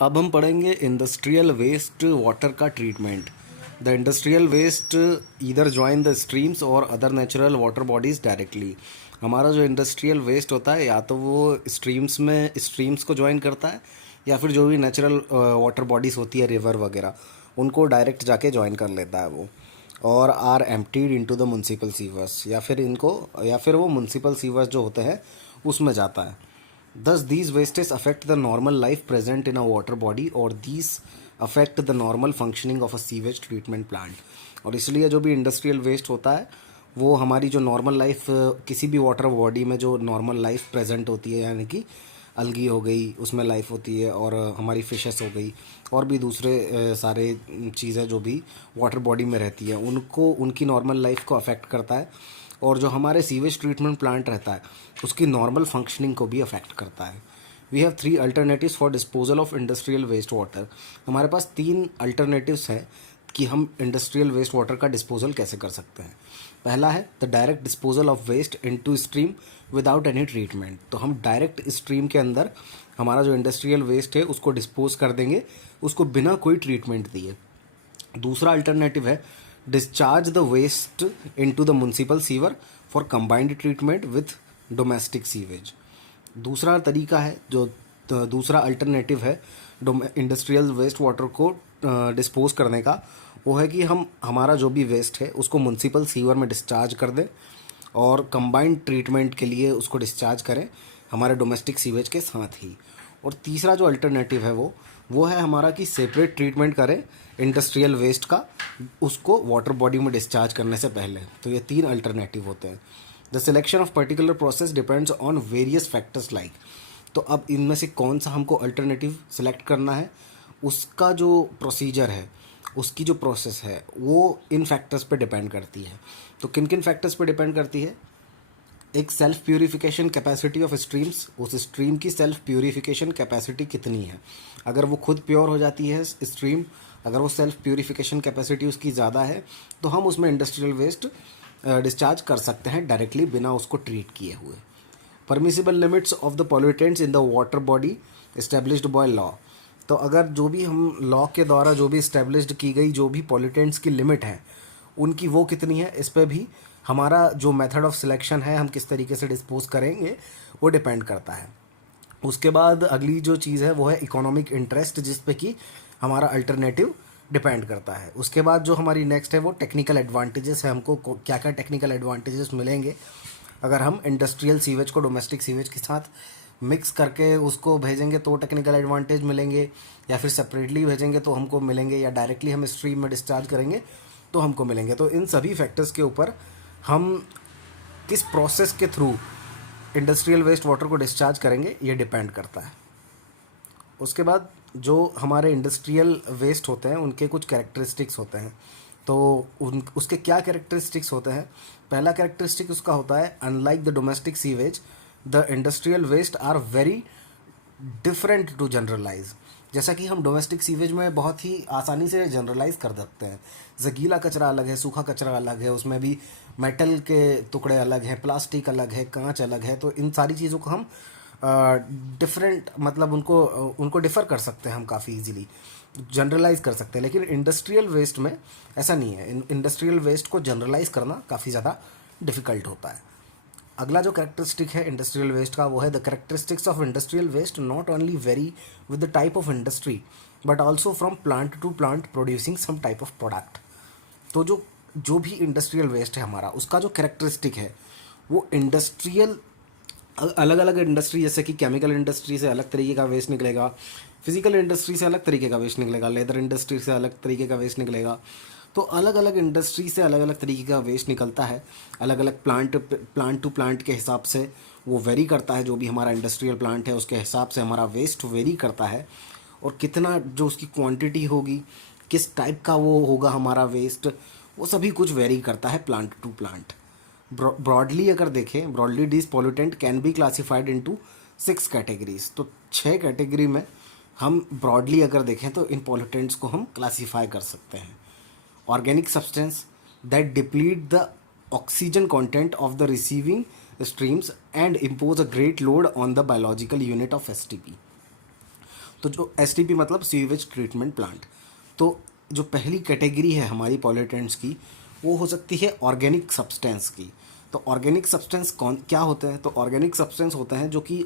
अब हम पढ़ेंगे इंडस्ट्रियल वेस्ट वाटर का treatment. The industrial waste either join the streams और other natural water bodies directly. हमारा जो इंडस्ट्रियल वेस्ट होता है या तो वो स्ट्रीम्स को ज्वाइन करता है या फिर जो भी नेचुरल वाटर बॉडीज़ होती है रिवर वगैरह उनको डायरेक्ट जाके ज्वाइन कर लेता है वो, और are emptied into the municipal sewers, या फिर वो म्युनिसिपल सीवर्स जो होते हैं उसमें जाता है। Thus, these wastes affect the normal life present in a water body or these affect the normal functioning of a sewage treatment plant। और इसलिए जो भी इंडस्ट्रियल वेस्ट होता है वो हमारी जो नॉर्मल लाइफ किसी भी वाटर बॉडी में जो नॉर्मल लाइफ प्रेजेंट होती है, यानी कि अलगी हो गई उसमें लाइफ होती है, और हमारी फिशेस हो गई और भी दूसरे सारे चीज़ें जो भी वाटर बॉडी में रहती है उनको उनकी नॉर्मल लाइफ को अफेक्ट करता है। और जो हमारे सीवेज ट्रीटमेंट प्लांट रहता है उसकी नॉर्मल फंक्शनिंग को भी अफेक्ट करता है। We have 3 alternatives for disposal of industrial waste water. हमारे पास 3 अल्टरनेटिव्स हैं कि हम इंडस्ट्रियल वेस्ट वाटर का डिस्पोजल कैसे कर सकते हैं। पहला है the direct disposal of waste into stream without any treatment. तो हम डायरेक्ट स्ट्रीम के अंदर हमारा जो इंडस्ट्रियल वेस्ट है उसको डिस्पोज कर देंगे, उसको बिना कोई ट्रीटमेंट दिए। दूसरा अल्टरनेटिव है discharge the waste into the municipal sewer for combined treatment with domestic sewage. दूसरा तरीका है जो दूसरा अल्टरनेटिव है इंडस्ट्रियल वेस्ट वाटर को डिस्पोज करने का, वो है कि हम हमारा जो भी वेस्ट है उसको म्युनिसिपल सीवर में डिस्चार्ज कर दें और कंबाइंड ट्रीटमेंट के लिए उसको डिस्चार्ज करें हमारे डोमेस्टिक सीवेज के साथ ही। और तीसरा जो अल्टरनेटिव है वो है हमारा कि सेपरेट ट्रीटमेंट करें इंडस्ट्रियल वेस्ट का, उसको वाटर बॉडी में डिस्चार्ज करने से पहले। तो ये 3 अल्टरनेटिव होते हैं। The selection of particular process depends on various factors like. तो अब इनमें से कौन सा हमको अल्टरनेटिव सेलेक्ट करना है, उसका जो प्रोसीजर है, उसकी जो प्रोसेस है वो इन फैक्टर्स पे डिपेंड करती है। तो किन किन फैक्टर्स पे डिपेंड करती है? एक self purification capacity of streams, उस स्ट्रीम की सेल्फ प्यूरिफिकेशन कैपेसिटी कितनी है। अगर वो खुद प्योर हो जाती है स्ट्रीम, अगर वो सेल्फ प्यूरिफिकेशन कैपेसिटी उसकी ज़्यादा है तो हम उसमें इंडस्ट्रियल वेस्ट डिस्चार्ज कर सकते हैं डायरेक्टली बिना उसको ट्रीट किए हुए। Permissible limits of the pollutants in the water body established by law. तो अगर जो भी हम लॉ के द्वारा जो भी इस्टेब्लिश्ड की गई जो भी पॉल्यूटेंट्स की लिमिट है उनकी वो कितनी है, इस पर भी हमारा जो मेथड ऑफ सिलेक्शन है, हम किस तरीके से डिस्पोज करेंगे, वो डिपेंड करता है। उसके बाद अगली जो चीज़ है वो है इकोनॉमिक इंटरेस्ट, जिस पे कि हमारा अल्टरनेटिव डिपेंड करता है। उसके बाद जो हमारी नेक्स्ट है वो टेक्निकल एडवांटेजेस है, हमको क्या क्या टेक्निकल एडवांटेजेस मिलेंगे अगर हम इंडस्ट्रियल सीवेज को डोमेस्टिक सीवेज के साथ मिक्स करके उसको भेजेंगे तो टेक्निकल एडवांटेज मिलेंगे, या फिर सेपरेटली भेजेंगे तो हमको मिलेंगे, या डायरेक्टली हम स्ट्रीम में डिस्चार्ज करेंगे तो हमको मिलेंगे। तो इन सभी फैक्टर्स के ऊपर हम किस प्रोसेस के थ्रू इंडस्ट्रियल वेस्ट वाटर को डिस्चार्ज करेंगे ये डिपेंड करता है। उसके बाद जो हमारे इंडस्ट्रियल वेस्ट होते हैं उनके कुछ कैरेक्टरिस्टिक्स होते हैं। तो उसके क्या कैरेक्टरिस्टिक्स होते हैं? पहला कैरेक्टरिस्टिक उसका होता है unlike the domestic sewage the industrial waste are very different to generalize. जैसा कि हम डोमेस्टिक सीवेज में बहुत ही आसानी से जनरलाइज कर सकते हैं, जैसे गीला कचरा अलग है, सूखा कचरा अलग है, उसमें भी मेटल के टुकड़े अलग हैं, प्लास्टिक अलग है, कांच अलग है। तो इन सारी चीज़ों को हम डिफरेंट मतलब उनको डिफ़र कर सकते हैं, हम काफ़ी इजीली जनरलाइज कर सकते हैं। लेकिन इंडस्ट्रियल वेस्ट में ऐसा नहीं है, इंडस्ट्रियल वेस्ट को जनरलाइज करना काफ़ी ज़्यादा डिफ़िकल्ट होता है। अगला जो कैरेक्टरिस्टिक है इंडस्ट्रियल वेस्ट का वो है the characteristics of industrial waste not only vary with the type of industry but also from plant to plant producing some type of product. तो जो भी इंडस्ट्रियल वेस्ट है हमारा, उसका जो कैरेक्टरिस्टिक है वो इंडस्ट्रियल अलग अलग इंडस्ट्री, जैसे कि केमिकल इंडस्ट्री से अलग तरीके का वेस्ट निकलेगा, फिजिकल इंडस्ट्री से अलग तरीके का वेस्ट निकलेगा, लेदर इंडस्ट्री से अलग तरीके का वेस्ट निकलेगा। तो अलग अलग इंडस्ट्री से अलग अलग तरीके का वेस्ट निकलता है, अलग अलग प्लांट टू प्लांट के हिसाब से वो वेरी करता है। जो भी हमारा इंडस्ट्रियल प्लांट है उसके हिसाब से हमारा वेस्ट वेरी करता है, और कितना जो उसकी क्वांटिटी होगी, किस टाइप का वो होगा हमारा वेस्ट, वो सभी कुछ वेरी करता है प्लांट टू प्लांट। ब्रॉडली अगर देखें, broadly this pollutant can be classified into 6 categories. तो 6 कैटेगरी में हम ब्रॉडली अगर देखें तो इन पॉल्यूटेंट्स को हम क्लासीफाई कर सकते हैं। Organic substance that deplete the oxygen content of the receiving streams and impose a great load on the biological unit of STP। तो जो एसटीपी मतलब सीवेज ट्रीटमेंट प्लांट। तो जो पहली कैटेगरी है हमारी पॉल्यूटेंट्स की, वो हो सकती है ऑर्गेनिक सब्सटेंस की। तो ऑर्गेनिक सब्सटेंस कौन क्या होते हैं? तो ऑर्गेनिक सब्सटेंस होते हैं जो कि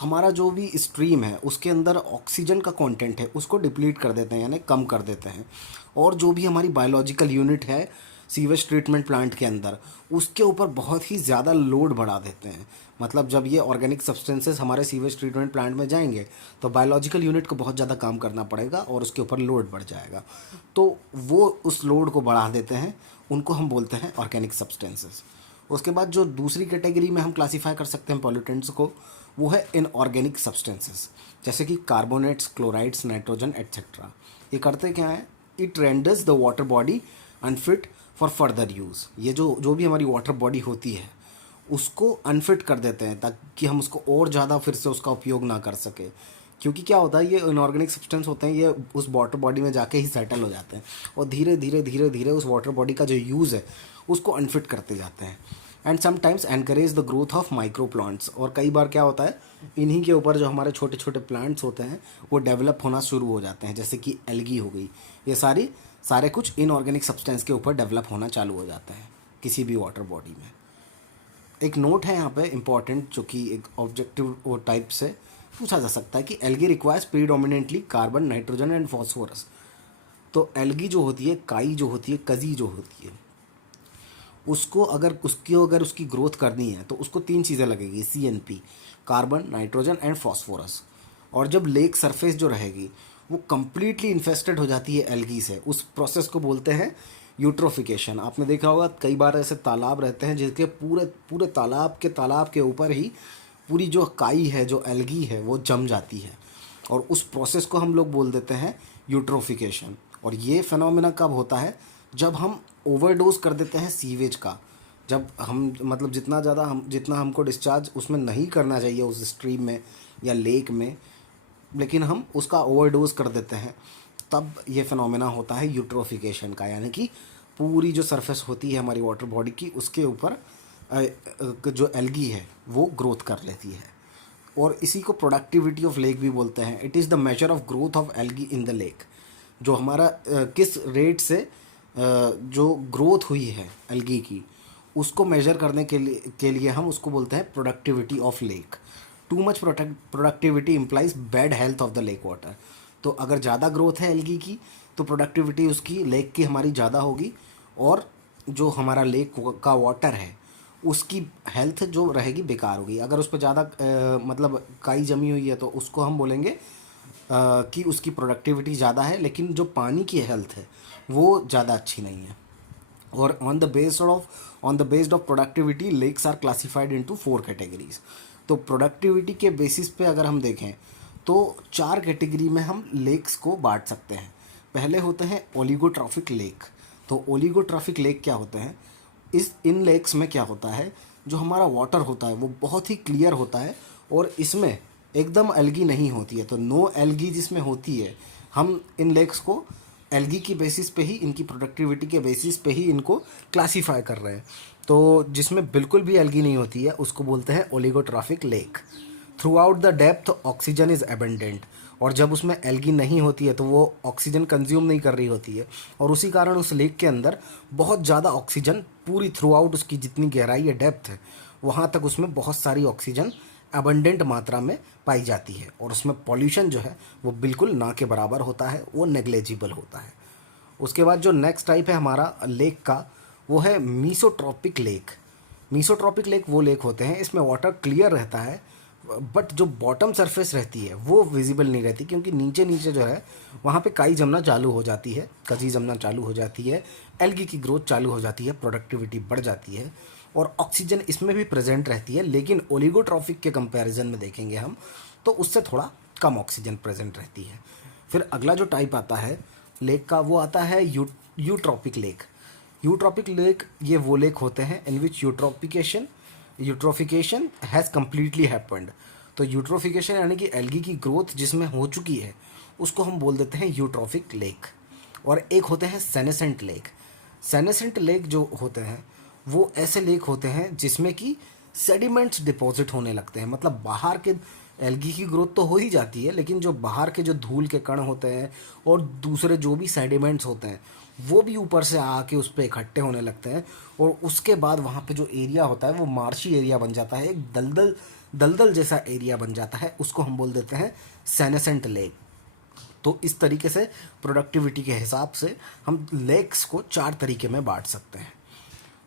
हमारा जो भी स्ट्रीम है उसके अंदर ऑक्सीजन का कंटेंट है उसको डिप्लीट कर देते हैं, यानी कम कर देते हैं। और जो भी हमारी बायोलॉजिकल यूनिट है सीवेज ट्रीटमेंट प्लांट के अंदर, उसके ऊपर बहुत ही ज़्यादा लोड बढ़ा देते हैं। मतलब जब ये ऑर्गेनिक सब्सटेंसेस हमारे सीवेज ट्रीटमेंट प्लांट में जाएंगे तो बायोलॉजिकल यूनिट को बहुत ज़्यादा काम करना पड़ेगा और उसके ऊपर लोड बढ़ जाएगा। तो वो उस लोड को बढ़ा देते हैं, उनको हम बोलते हैं ऑर्गेनिक सब्सटेंसेस। उसके बाद जो दूसरी कैटेगरी में हम क्लासीफाई कर सकते हैं पॉल्यूटेंट्स को, वो है इनऑर्गेनिक सब्सटेंसेस, जैसे कि कार्बोनेट्स, क्लोराइड्स, नाइट्रोजन एट्सेट्रा। ये करते क्या है? It renders the water body unfit for further use. ये जो जो भी हमारी वाटर बॉडी होती है उसको अनफिट कर देते हैं ताकि हम उसको और ज़्यादा फिर से उसका उपयोग ना कर सके। क्योंकि क्या होता है, ये इनऑर्गेनिक सब्सटेंस होते हैं, ये उस वाटर बॉडी में जाके ही सेटल हो जाते हैं और धीरे धीरे धीरे धीरे उस वाटर बॉडी का जो यूज़ है उसको अनफिट करते जाते हैं। And sometimes encourage the growth of micro plants. और कई बार क्या होता है, इन्हीं के ऊपर जो हमारे छोटे छोटे प्लांट्स होते हैं वो डेवलप होना शुरू हो जाते हैं, जैसे कि एल्गी हो गई। ये सारे कुछ इनऑर्गेनिक सब्सटेंस के ऊपर डेवलप होना चालू हो जाता है किसी भी वाटर बॉडी में। एक नोट है यहाँ पे इम्पॉर्टेंट, जो कि एक ऑब्जेक्टिव और टाइप से पूछा जा सकता है कि algae requires predominantly carbon, nitrogen and phosphorus. तो एल्गी जो होती है, काई जो होती है, कजी जो होती है, अगर उसकी ग्रोथ करनी है तो उसको 3 चीज़ें लगेगी, CNP, carbon, nitrogen and phosphorus. और जब लेक सरफेस जो रहेगी वो कम्प्लीटली इन्फेस्टेड हो जाती है एल्गी से, उस प्रोसेस को बोलते हैं यूट्रोफिकेशन। आपने देखा होगा कई बार ऐसे तालाब रहते हैं जिसके पूरे पूरे तालाब के ऊपर ही पूरी जो काई है, जो एल्गी है, वो जम जाती है और उस प्रोसेस को हम लोग बोल देते हैं यूट्रोफिकेशन। और ये फिनोमेना कब होता है? जब हम ओवरडोज कर देते हैं सीवेज का। जब हम मतलब जितना हमको डिस्चार्ज उसमें नहीं करना चाहिए उस स्ट्रीम में या लेक में, लेकिन हम उसका ओवरडोज कर देते हैं, तब ये फिनोमेना होता है यूट्रोफिकेशन का। यानी कि पूरी जो सरफेस होती है हमारी वाटर बॉडी की, उसके ऊपर जो एल्गी है वो ग्रोथ कर लेती है। और इसी को प्रोडक्टिविटी ऑफ लेक भी बोलते हैं। It is the measure of growth of algae in the lake. जो हमारा किस रेट से जो ग्रोथ हुई है एल्गी की, उसको मेजर करने के लिए हम उसको बोलते हैं productivity of lake. Too much productivity implies bad health of the lake water. तो अगर ज़्यादा ग्रोथ है एल्गी की तो प्रोडक्टिविटी उसकी लेक की हमारी ज़्यादा होगी, और जो हमारा लेक का वाटर है उसकी हेल्थ जो रहेगी बेकार होगी। अगर उस पर ज़्यादा मतलब काई जमी हुई है तो उसको हम बोलेंगे कि उसकी प्रोडक्टिविटी ज़्यादा है, लेकिन जो पानी की हेल्थ है वो ज़्यादा अच्छी नहीं है। और on the based of productivity lakes are classified into 4 categories. तो प्रोडक्टिविटी के बेसिस पे अगर हम देखें तो 4 कैटेगरी में हम लेक्स को बांट सकते हैं। पहले होते हैं ओलिगोट्रॉफिक लेक। तो ओलिगोट्रॉफिक लेक क्या होते हैं? इन लेक्स में क्या होता है, जो हमारा वाटर होता है वो बहुत ही क्लियर होता है और इसमें एकदम एल्गी नहीं होती है। तो नो एल्गी जिसमें होती है, हम इन लेक्स को एल्गी की बेसिस पे ही, इनकी प्रोडक्टिविटी के बेसिस पे ही इनको क्लासीफाई कर रहे हैं। तो जिसमें बिल्कुल भी एल्गी नहीं होती है उसको बोलते हैं oligotrophic lake. Through out the depth oxygen is abandoned. और जब उसमें एल्गी नहीं होती है तो वो ऑक्सीजन कंज्यूम नहीं कर रही होती है, और उसी कारण उस लेक के अंदर बहुत ज़्यादा ऑक्सीजन पूरी थ्रू आउट उसकी जितनी गहराई है, डेप्थ है, वहाँ तक उसमें बहुत सारी ऑक्सीजन अबंडेंट मात्रा में पाई जाती है। और उसमें पॉल्यूशन जो है वो बिल्कुल ना के बराबर होता है, वो नेग्लेजिबल होता है। उसके बाद जो नेक्स्ट टाइप है हमारा लेक का, वो है मीसोट्रॉपिक लेक। मीसोट्रॉपिक लेक वो लेक होते हैं इसमें वाटर क्लियर रहता है, बट जो बॉटम सरफेस रहती है वो विजिबल नहीं रहती, क्योंकि नीचे नीचे जो है वहाँ पे काई जमना चालू हो जाती है, कजी जमना चालू हो जाती है, एल्गी की ग्रोथ चालू हो जाती है, प्रोडक्टिविटी बढ़ जाती है, और ऑक्सीजन इसमें भी प्रेजेंट रहती है। लेकिन ओलिगोट्रॉफिक के कंपैरिजन में देखेंगे हम तो उससे थोड़ा कम ऑक्सीजन प्रेजेंट रहती है। फिर अगला जो टाइप आता है लेक का, वो आता है यूट्रॉपिक लेक। यूट्रॉपिक लेक ये वो लेक होते हैं इन विच यूट्रोफिकेशन हैज़ कम्प्लीटली हैपेंड। तो यूट्रोफिकेशन यानी कि एल्गी की ग्रोथ जिसमें हो चुकी है उसको हम बोल देते हैं यूट्रॉफिक लेक। और एक होते हैं सेनेसेंट लेक। सेनेसेंट लेक जो होते हैं वो ऐसे लेक होते हैं जिसमें कि सेडिमेंट्स डिपॉजिट होने लगते हैं, मतलब बाहर के एल्गी की ग्रोथ तो हो ही जाती है, लेकिन जो बाहर के जो धूल के कण होते हैं और दूसरे जो भी सेडिमेंट्स होते हैं वो भी ऊपर से आके उस पर इकट्ठे होने लगते हैं, और उसके बाद वहाँ पे जो एरिया होता है वो मार्शी एरिया बन जाता है, एक दलदल दलदल जैसा एरिया बन जाता है, उसको हम बोल देते हैं सेनेसेंट लेक। तो इस तरीके से प्रोडक्टिविटी के हिसाब से हम लेक्स को 4 तरीके में बांट सकते हैं।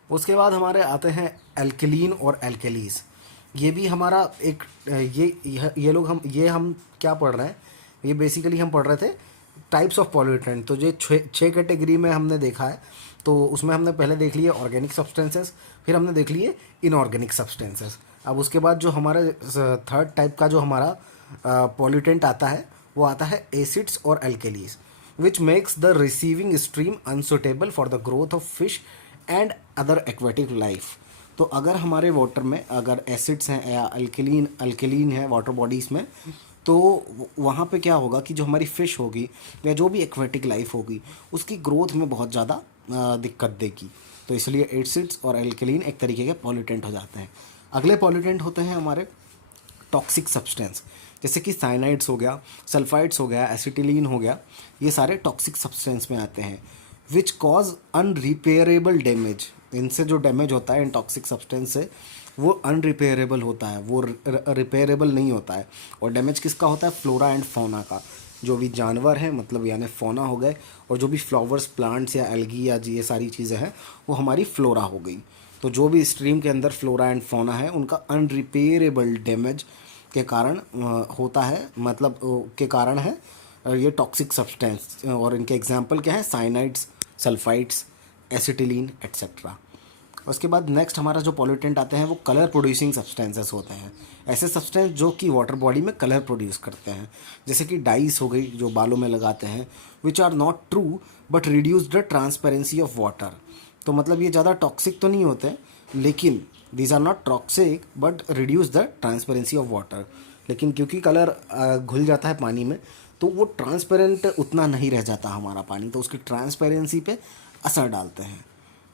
उसके बाद हमारे आते हैं एल्कलीन और एल्केलीज। ये भी हमारा एक ये लोग हम क्या पढ़ रहे हैं, ये बेसिकली हम पढ़ रहे थे टाइप्स ऑफ पॉल्यूटेंट। तो ये 6 कैटेगरी में हमने देखा है। तो उसमें हमने पहले देख लिए ऑर्गेनिक सब्सटेंसेस, फिर हमने देख लिए इनऑर्गेनिक सब्सटेंसेस। अब उसके बाद जो हमारा थर्ड टाइप का जो हमारा पॉल्यूटेंट आता है वो आता है एसिड्स और alkalis, which makes the receiving stream unsuitable for the growth of fish and other aquatic life. तो अगर हमारे वाटर में अगर एसिड्स हैं या अल्कलीन है वाटर बॉडीज़ में, तो वहाँ पे क्या होगा कि जो हमारी फ़िश होगी या जो भी एक्वेटिक लाइफ होगी उसकी ग्रोथ में बहुत ज़्यादा दिक्कत देगी। तो इसलिए एसिड्स और एल्कलीन एक तरीके के पॉल्यूटेंट हो जाते हैं। अगले पॉल्यूटेंट होते हैं हमारे टॉक्सिक सब्सटेंस, जैसे कि साइनाइड्स हो गया, सल्फाइड्स हो गया, एसिटिलीन हो गया, ये सारे टॉक्सिक सब्सटेंस में आते हैं, विच कॉज अनरिपेयरेबल डैमेज। इनसे जो डैमेज होता है इन टॉक्सिक सब्सटेंस से वो अनरिपेयरेबल होता है, वो रिपेयरेबल नहीं होता है। और डैमेज किसका होता है? फ्लोरा एंड फौना का। जो भी जानवर हैं मतलब यानी फौना हो गए, और जो भी फ्लावर्स, प्लांट्स या एल्गी या ये सारी चीज़ें हैं वो हमारी फ्लोरा हो गई। तो जो भी स्ट्रीम के अंदर फ्लोरा एंड फौना है उनका अनरिपेयरेबल डैमेज के कारण होता है, मतलब के कारण है ये टॉक्सिक सब्सटेंस। और इनके एग्जांपल क्या है? Cyanides, sulphides, acetylene etcetera. उसके बाद नेक्स्ट हमारा जो पॉल्यूटेंट आते हैं वो कलर प्रोड्यूसिंग सब्सटेंसेस होते हैं। ऐसे सब्सटेंस जो कि वाटर बॉडी में कलर प्रोड्यूस करते हैं, जैसे कि डाइस हो गई जो बालों में लगाते हैं, which are not true but reduce the transparency of water. तो मतलब ये ज़्यादा टॉक्सिक तो नहीं होते, लेकिन these are not toxic but reduce the transparency of water. लेकिन क्योंकि कलर घुल जाता है पानी में तो वो ट्रांसपेरेंट उतना नहीं रह जाता हमारा पानी, तो उसकी ट्रांसपेरेंसी पे असर डालते हैं।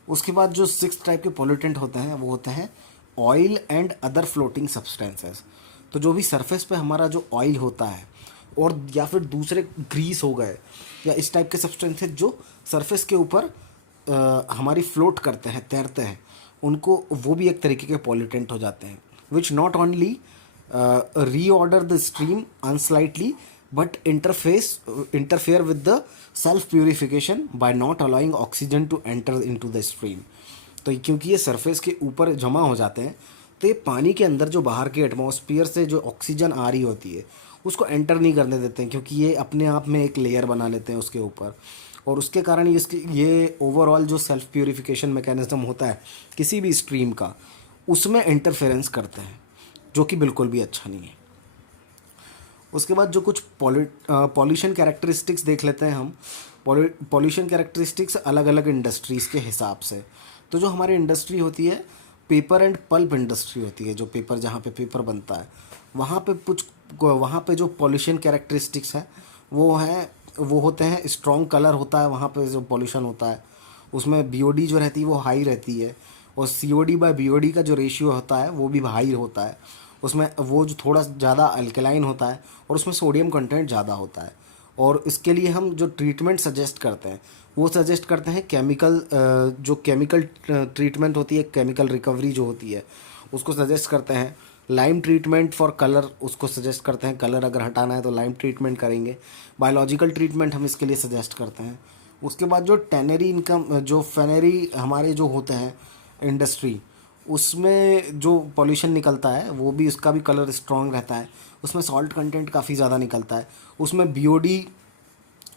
उसके बाद जो 6th टाइप के पॉल्यूटेंट होते हैं वो होते हैं oil and other floating substances. तो जो भी सरफेस पे हमारा जो ऑयल होता है और या फिर दूसरे ग्रीस हो गए या इस टाइप के सब्सटेंसेस जो सरफेस के ऊपर हमारी फ्लोट करते हैं, तैरते हैं, उनको वो भी एक तरीके के पॉल्यूटेंट हो जाते हैं, which not only reorder the stream unslightly but interfere with the self purification by not allowing oxygen to enter into the stream। तो क्योंकि ये सरफेस के ऊपर जमा हो जाते हैं तो ये पानी के अंदर जो बाहर के एटमॉस्फेयर से जो ऑक्सीजन आ रही होती है उसको एंटर नहीं करने देते हैं, क्योंकि ये अपने आप में एक लेयर बना लेते हैं उसके ऊपर, और उसके कारण ये ओवरऑल जो सेल्फ प्योरीफिकेशन मैकेनिज्म होता है किसी भी स्ट्रीम का उसमें इंटरफेरेंस करते हैं, जो कि बिल्कुल भी अच्छा नहीं है। उसके बाद जो कुछ पॉल्यूशन कैरेक्टरिस्टिक्स देख लेते हैं हम। पॉल्यूशन कैरेक्टरिस्टिक्स अलग अलग इंडस्ट्रीज़ के हिसाब से। तो जो हमारी इंडस्ट्री होती है पेपर एंड पल्प इंडस्ट्री होती है, जो पेपर जहाँ पे पेपर बनता है वहाँ पे जो पॉल्यूशन कैरेक्टरिस्टिक्स है वो होते हैं स्ट्रॉन्ग कलर होता है, वहाँ पे जो पॉल्यूशन होता है उसमें बीओडी जो रहती है वो हाई रहती है, और सीओडी बाय बीओडी का जो रेशियो होता है वो भी हाई होता है। उसमें वो जो थोड़ा ज़्यादा अल्कलाइन होता है और उसमें सोडियम कंटेंट ज़्यादा होता है। और इसके लिए हम जो ट्रीटमेंट सजेस्ट करते हैं वो सजेस्ट करते हैं जो केमिकल ट्रीटमेंट होती है, केमिकल रिकवरी जो होती है उसको सजेस्ट करते हैं। लाइम ट्रीटमेंट फॉर कलर उसको सजेस्ट करते हैं, कलर अगर हटाना है तो लाइम ट्रीटमेंट करेंगे। बायोलॉजिकल ट्रीटमेंट हम इसके लिए सजेस्ट करते हैं। उसके बाद जो फेनरी हमारे जो होते हैं इंडस्ट्री, उसमें जो पॉल्यूशन निकलता है वो भी उसका भी कलर स्ट्रॉन्ग रहता है, उसमें सॉल्ट कंटेंट काफ़ी ज़्यादा निकलता है, उसमें बीओडी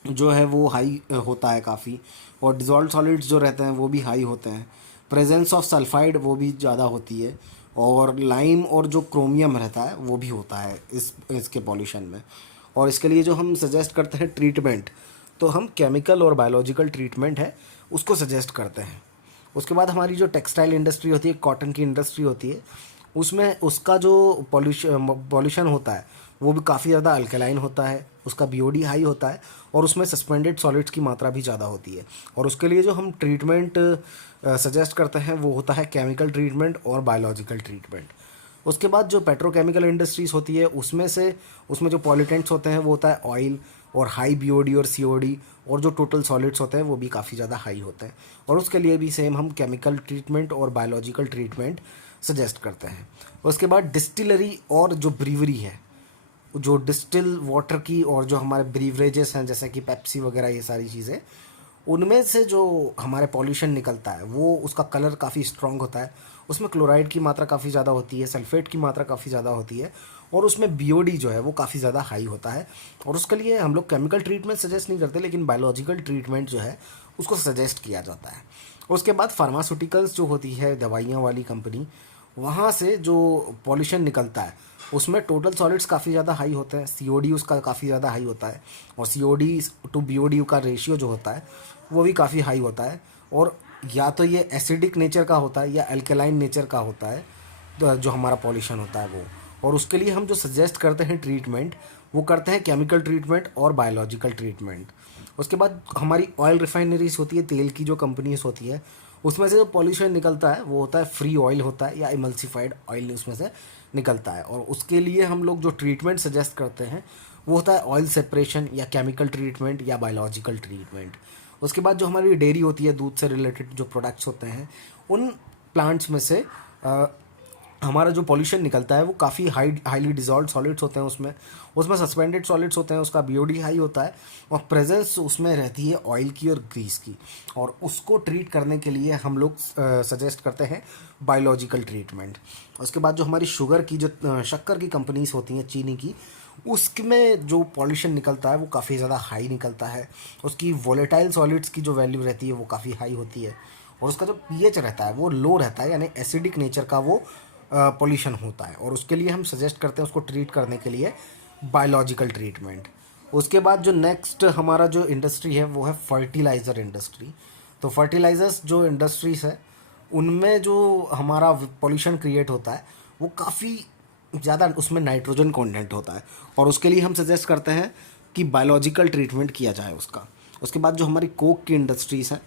जो है वो हाई होता है काफ़ी, और डिज़ोल्व सॉलिड्स जो रहते हैं वो भी हाई होते हैं। प्रेजेंस ऑफ सल्फाइड वो भी ज़्यादा होती है, और लाइम और जो क्रोमियम रहता है वो भी होता है इसके पॉल्यूशन में। और इसके लिए जो हम सजेस्ट करते हैं ट्रीटमेंट, तो हम केमिकल और बायोलॉजिकल ट्रीटमेंट है उसको सजेस्ट करते हैं। उसके बाद हमारी जो टेक्सटाइल इंडस्ट्री होती है, कॉटन की इंडस्ट्री होती है, उसमें उसका जो पॉल्यूशन होता है वो भी काफ़ी ज़्यादा अल्कलाइन होता है, उसका बीओडी हाई होता है, और उसमें सस्पेंडेड सॉलिड्स की मात्रा भी ज़्यादा होती है। और उसके लिए जो हम ट्रीटमेंट सजेस्ट करते हैं वो होता है केमिकल ट्रीटमेंट और बायोलॉजिकल ट्रीटमेंट। उसके बाद जो पेट्रोकेमिकल इंडस्ट्रीज़ होती है उसमें जो पॉल्यूटेंट्स होते हैं वो होता है ऑयल और हाई बीओडी और सीओडी, और जो टोटल सॉलिड्स होते हैं वो भी काफ़ी ज़्यादा हाई होते हैं, और उसके लिए भी सेम हम केमिकल ट्रीटमेंट और बायोलॉजिकल ट्रीटमेंट सजेस्ट करते हैं। उसके बाद डिस्टिलरी और जो ब्रीवरी है, जो डिस्टिल वाटर की और जो हमारे ब्रीवरेजेस हैं जैसे कि पेप्सी वगैरह ये सारी चीज़ें, उनमें से जो हमारे पॉल्यूशन निकलता है वो उसका कलर काफ़ी स्ट्रॉन्ग होता है, उसमें क्लोराइड की मात्रा काफ़ी ज़्यादा होती है, सल्फेट की मात्रा काफ़ी ज़्यादा होती है, और उसमें बीओडी जो है वो काफ़ी ज़्यादा हाई होता है, और उसके लिए हम लोग केमिकल ट्रीटमेंट सजेस्ट नहीं करते, लेकिन बायोलॉजिकल ट्रीटमेंट जो है उसको सजेस्ट किया जाता है। उसके बाद फार्मास्यूटिकल्स जो होती है दवाइयाँ वाली कंपनी, वहाँ से जो पॉल्यूशन निकलता है उसमें टोटल सॉलिड्स काफ़ी ज़्यादा हाई होते हैं, सीओडी उसका काफ़ी ज़्यादा हाई होता है, और सीओडी टू बीओडी का रेशियो जो होता है वो भी काफ़ी हाई होता है, और या तो ये एसिडिक नेचर का होता है या अल्कलाइन नेचर का होता है, तो जो हमारा पॉल्यूशन होता है वो। और उसके लिए हम जो सजेस्ट करते हैं ट्रीटमेंट, वो करते हैं केमिकल ट्रीटमेंट और बायोलॉजिकल ट्रीटमेंट। उसके बाद हमारी ऑयल रिफाइनरीज होती है, तेल की जो कंपनीज होती है, उसमें से जो पॉल्यूशन निकलता है वो होता है फ्री ऑयल होता है या इमल्सिफाइड ऑयल उसमें से निकलता है, और उसके लिए हम लोग जो ट्रीटमेंट सजेस्ट करते हैं वो होता है ऑयल सेपरेशन या केमिकल ट्रीटमेंट या बायोलॉजिकल ट्रीटमेंट। उसके बाद जो हमारी डेयरी होती है, दूध से रिलेटेड जो प्रोडक्ट्स होते हैं, उन प्लांट्स में से हमारा जो पॉल्यूशन निकलता है वो काफ़ी हाईली डिजॉल्व सॉलिड्स होते हैं, उसमें सस्पेंडेड सॉलिड्स होते हैं, उसका बीओडी हाई होता है, और प्रेजेंस उसमें रहती है ऑयल की और ग्रीस की, और उसको ट्रीट करने के लिए हम लोग सजेस्ट करते हैं बायोलॉजिकल ट्रीटमेंट। उसके बाद जो हमारी शुगर की जो शक्कर की कंपनीज होती हैं, चीनी की, उसमें जो पॉल्यूशन निकलता है वो काफ़ी ज़्यादा हाई निकलता है, उसकी वोलेटाइल सॉलिड्स की जो वैल्यू रहती है वो काफ़ी हाई होती है, और उसका जो पीएच रहता है वो लो रहता है, यानी एसिडिक नेचर का वो पॉल्यूशन होता है, और उसके लिए हम सजेस्ट करते हैं उसको ट्रीट करने के लिए बायोलॉजिकल ट्रीटमेंट। उसके बाद जो नेक्स्ट हमारा जो इंडस्ट्री है वो है फर्टिलाइज़र इंडस्ट्री। तो फर्टिलाइज़र्स जो इंडस्ट्रीज है उनमें जो हमारा पॉल्यूशन क्रिएट होता है वो काफ़ी ज़्यादा उसमें नाइट्रोजन कंटेंट होता है, और उसके लिए हम सजेस्ट करते हैं कि बायोलॉजिकल ट्रीटमेंट किया जाए उसका। उसके बाद जो हमारी कोक की इंडस्ट्रीज़ हैं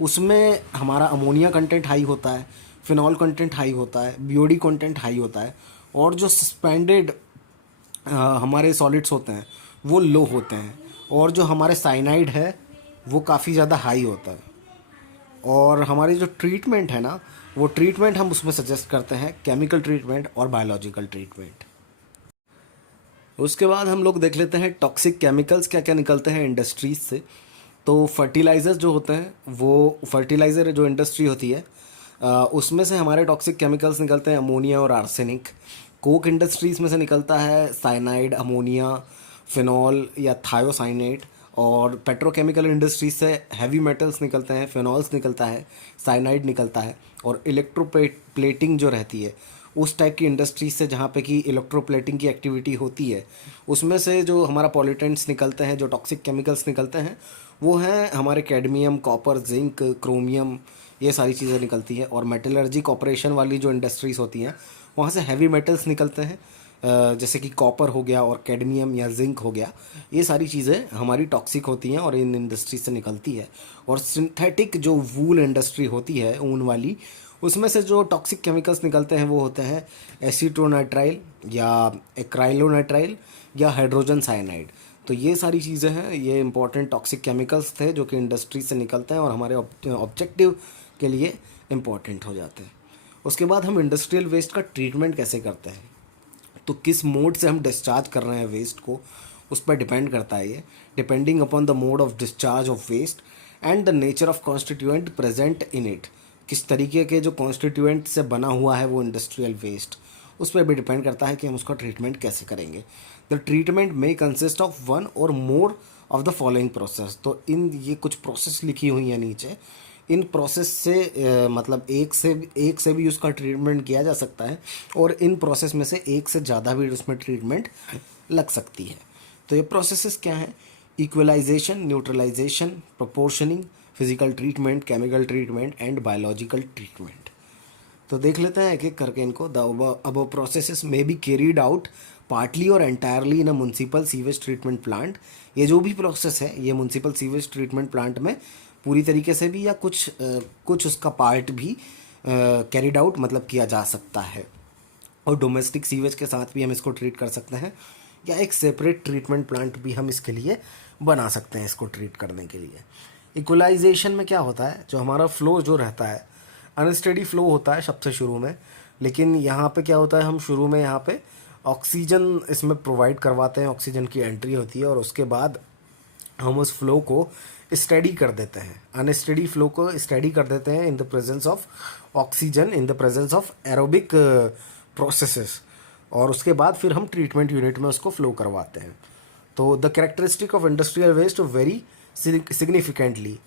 उसमें हमारा अमोनिया कंटेंट हाई होता है, फिनॉल कंटेंट हाई होता है, बीओडी कंटेंट हाई होता है, और जो सस्पेंडेड हमारे सॉलिड्स होते हैं वो लो होते हैं, और जो हमारे साइनाइड है वो काफ़ी ज़्यादा हाई होता है, और हमारी जो ट्रीटमेंट है ना वो ट्रीटमेंट हम उसमें सजेस्ट करते हैं केमिकल ट्रीटमेंट और बायोलॉजिकल ट्रीटमेंट। उसके बाद हम लोग देख लेते हैं टॉक्सिक केमिकल्स क्या क्या निकलते हैं इंडस्ट्रीज से। तो फर्टिलाइज़र्स जो होते हैं, वो फर्टिलाइज़र जो इंडस्ट्री होती है उसमें से हमारे टॉक्सिक केमिकल्स निकलते हैं अमोनिया और आर्सेनिक। कोक इंडस्ट्रीज़ में से निकलता है साइनाइड, अमोनिया, फिनॉल या थायोसाइनेट, और पेट्रोकेमिकल इंडस्ट्रीज से हैवी मेटल्स निकलते हैं, फिनॉल्स निकलता है, साइनाइड निकलता है, और इलेक्ट्रोप्लेटिंग जो रहती है उस टाइप की इंडस्ट्रीज से जहाँ पे कि इलेक्ट्रोप्लेटिंग की एक्टिविटी होती है, उसमें से जो हमारा पॉल्यूटेंट्स निकलते हैं, जो टॉक्सिक केमिकल्स निकलते हैं, वो हैं हमारे कैडमियम, कॉपर, जिंक, क्रोमियम, ये सारी चीज़ें निकलती है। और मेटलर्जी कॉपरेशन वाली जो इंडस्ट्रीज़ होती हैं वहाँ से हैवी मेटल्स निकलते हैं, जैसे कि कॉपर हो गया और कैडमियम या जिंक हो गया, ये सारी चीज़ें हमारी टॉक्सिक होती हैं और इन इंडस्ट्री से निकलती है। और सिंथेटिक जो वूल इंडस्ट्री होती है ऊन वाली, उसमें से जो टॉक्सिक केमिकल्स निकलते हैं वो होते हैं एसीटोनाइट्राइल या एक्राइलोनाइट्राइल या हाइड्रोजन साइनाइड। तो ये सारी चीज़ें हैं, ये इंपॉर्टेंट टॉक्सिक केमिकल्स थे जो कि इंडस्ट्री से निकलते हैं और हमारे ऑब्जेक्टिव के लिए इम्पॉर्टेंट हो जाते हैं। उसके बाद हम इंडस्ट्रियल वेस्ट का ट्रीटमेंट कैसे करते हैं, तो किस मोड से हम डिस्चार्ज कर रहे हैं वेस्ट को, उस पर डिपेंड करता है ये, depending upon the mode of discharge of waste and the nature of constituent present in it. किस तरीके के जो कॉन्स्टिट्यूएंट से बना हुआ है वो इंडस्ट्रियल वेस्ट, उस पर भी डिपेंड करता है कि हम उसका ट्रीटमेंट कैसे करेंगे। The treatment may consist of one or more of the following process. तो इन ये कुछ प्रोसेस लिखी हुई है नीचे, इन प्रोसेस से मतलब एक से भी उसका ट्रीटमेंट किया जा सकता है, और इन प्रोसेस में से एक से ज़्यादा भी उसमें ट्रीटमेंट लग सकती है। तो ये प्रोसेसेस क्या हैं? Equalisation, neutralisation, proportioning, physical treatment, chemical treatment and biological treatment. तो देख लेते हैं एक एक करके इनको। The above processes may be carried out partly और entirely in a municipal sewage treatment plant. ये जो भी प्रोसेस है ये म्युनिसिपल सीवेज ट्रीटमेंट प्लांट में पूरी तरीके से भी या कुछ उसका पार्ट भी कैरीड आउट मतलब किया जा सकता है। और डोमेस्टिक सीवेज के साथ भी हम इसको ट्रीट कर सकते हैं, या एक सेपरेट ट्रीटमेंट प्लांट भी हम इसके लिए बना सकते हैं इसको ट्रीट करने के लिए। इक्वलाइजेशन में क्या होता है, जो हमारा फ्लो जो रहता है अनस्टेडी फ्लो होता है सबसे शुरू में, लेकिन यहाँ पे क्या होता है, हम शुरू में यहाँ पे ऑक्सीजन इसमें प्रोवाइड करवाते हैं, ऑक्सीजन की एंट्री होती है और उसके बाद हम उस फ्लो को स्टडी कर देते हैं, अनस्टडी फ्लो को स्टडी कर देते हैं in the presence of oxygen, in the presence of aerobic processes, और उसके बाद फिर हम ट्रीटमेंट यूनिट में उसको फ्लो करवाते हैं। तो the characteristic of industrial waste vary significantly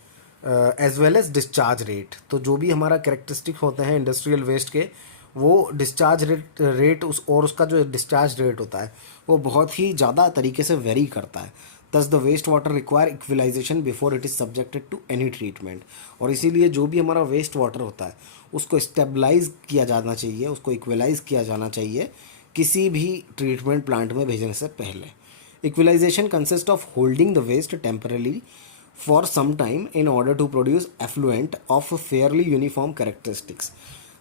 as well as discharge rate. तो जो भी हमारा कैरेक्टरिस्टिक होते हैं इंडस्ट्रियल वेस्ट के, वो डिस्चार्ज रेट उस और उसका जो डिस्चार्ज रेट होता है वो बहुत ही ज़्यादा तरीके से वेरी करता है। Thus the waste water require equalization before it is subjected to any treatment. और इसीलिए जो भी हमारा वेस्ट वाटर होता है उसको स्टेबलाइज किया जाना चाहिए, उसको इक्विलाइज किया जाना चाहिए किसी भी ट्रीटमेंट प्लांट में भेजने से पहले। Equalisation consist of holding the waste temporarily for some time in order to produce effluent of fairly uniform characteristics.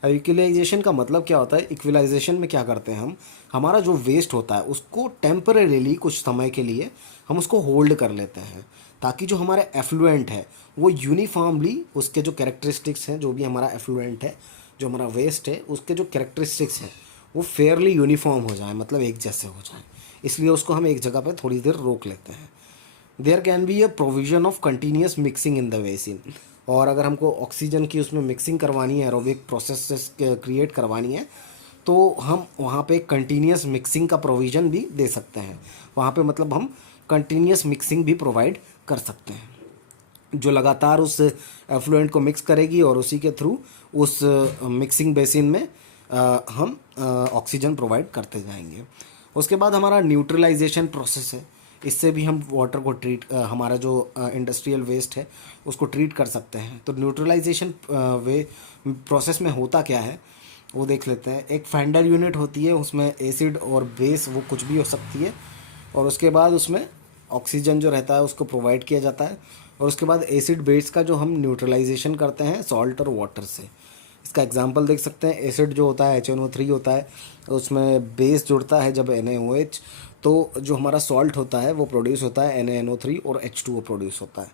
Equalisation का मतलब क्या होता है, इक्विलाइजेशन में क्या करते हैं हम, हमारा जो वेस्ट होता है उसको टेम्परेरीली कुछ समय के लिए हम उसको होल्ड कर लेते हैं, ताकि जो हमारा एफ्लुएंट है वो यूनिफॉर्मली उसके जो कैरेक्टरिस्टिक्स हैं, जो भी हमारा एफ्लुएंट है, जो हमारा वेस्ट है, उसके जो कैरेक्टरिस्टिक्स हैं वो फेयरली यूनिफॉर्म हो जाए, मतलब एक जैसे हो जाए। इसलिए उसको हम एक जगह पे थोड़ी देर रोक लेते हैं। There can be a provision of continuous mixing in the basin. और अगर हमको ऑक्सीजन की उसमें मिक्सिंग करवानी है, एरोबिक प्रोसेस क्रिएट करवानी है, तो हम वहाँ पे कंटिन्यूस मिक्सिंग का प्रोविज़न भी दे सकते हैं। वहाँ पे मतलब हम कंटिन्यूस मिक्सिंग भी प्रोवाइड कर सकते हैं, जो लगातार उस एफ्लुएंट को मिक्स करेगी और उसी के थ्रू उस मिक्सिंग बेसिन में हम ऑक्सीजन प्रोवाइड करते जाएंगे। उसके बाद हमारा न्यूट्रलाइजेशन प्रोसेस है, इससे भी हम वाटर को हमारा जो इंडस्ट्रियल वेस्ट है उसको ट्रीट कर सकते हैं। तो न्यूट्रलाइजेशन प्रोसेस में होता क्या है वो देख लेते हैं। एक फैंडर यूनिट होती है, उसमें एसिड और बेस वो कुछ भी हो सकती है, और उसके बाद उसमें ऑक्सीजन जो रहता है उसको प्रोवाइड किया जाता है, और उसके बाद एसिड बेस का जो हम न्यूट्रलाइजेशन करते हैं सॉल्ट और वाटर से। इसका एग्जांपल देख सकते हैं, एसिड जो होता है HNO3 होता है, उसमें बेस जुड़ता है जब NaOH, तो जो हमारा सॉल्ट होता है वो प्रोड्यूस होता है NaNO3 और H2O प्रोड्यूस होता है।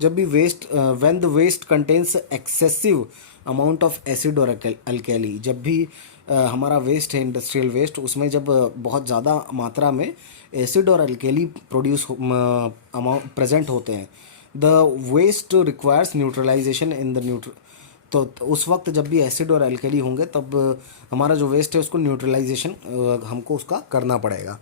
जब भी waste when the waste contains excessive amount of acid और अल्कली, जब भी हमारा वेस्ट है इंडस्ट्रियल वेस्ट, उसमें जब बहुत ज़्यादा मात्रा में एसिड और अल्कली प्रोड्यूस अमाउंट प्रेजेंट होते हैं, the waste requires neutralisation in the तो उस वक्त जब भी एसिड और अल्कली होंगे तब हमारा जो वेस्ट है उसको न्यूट्रलाइजेशन हमको उसका करना पड़ेगा।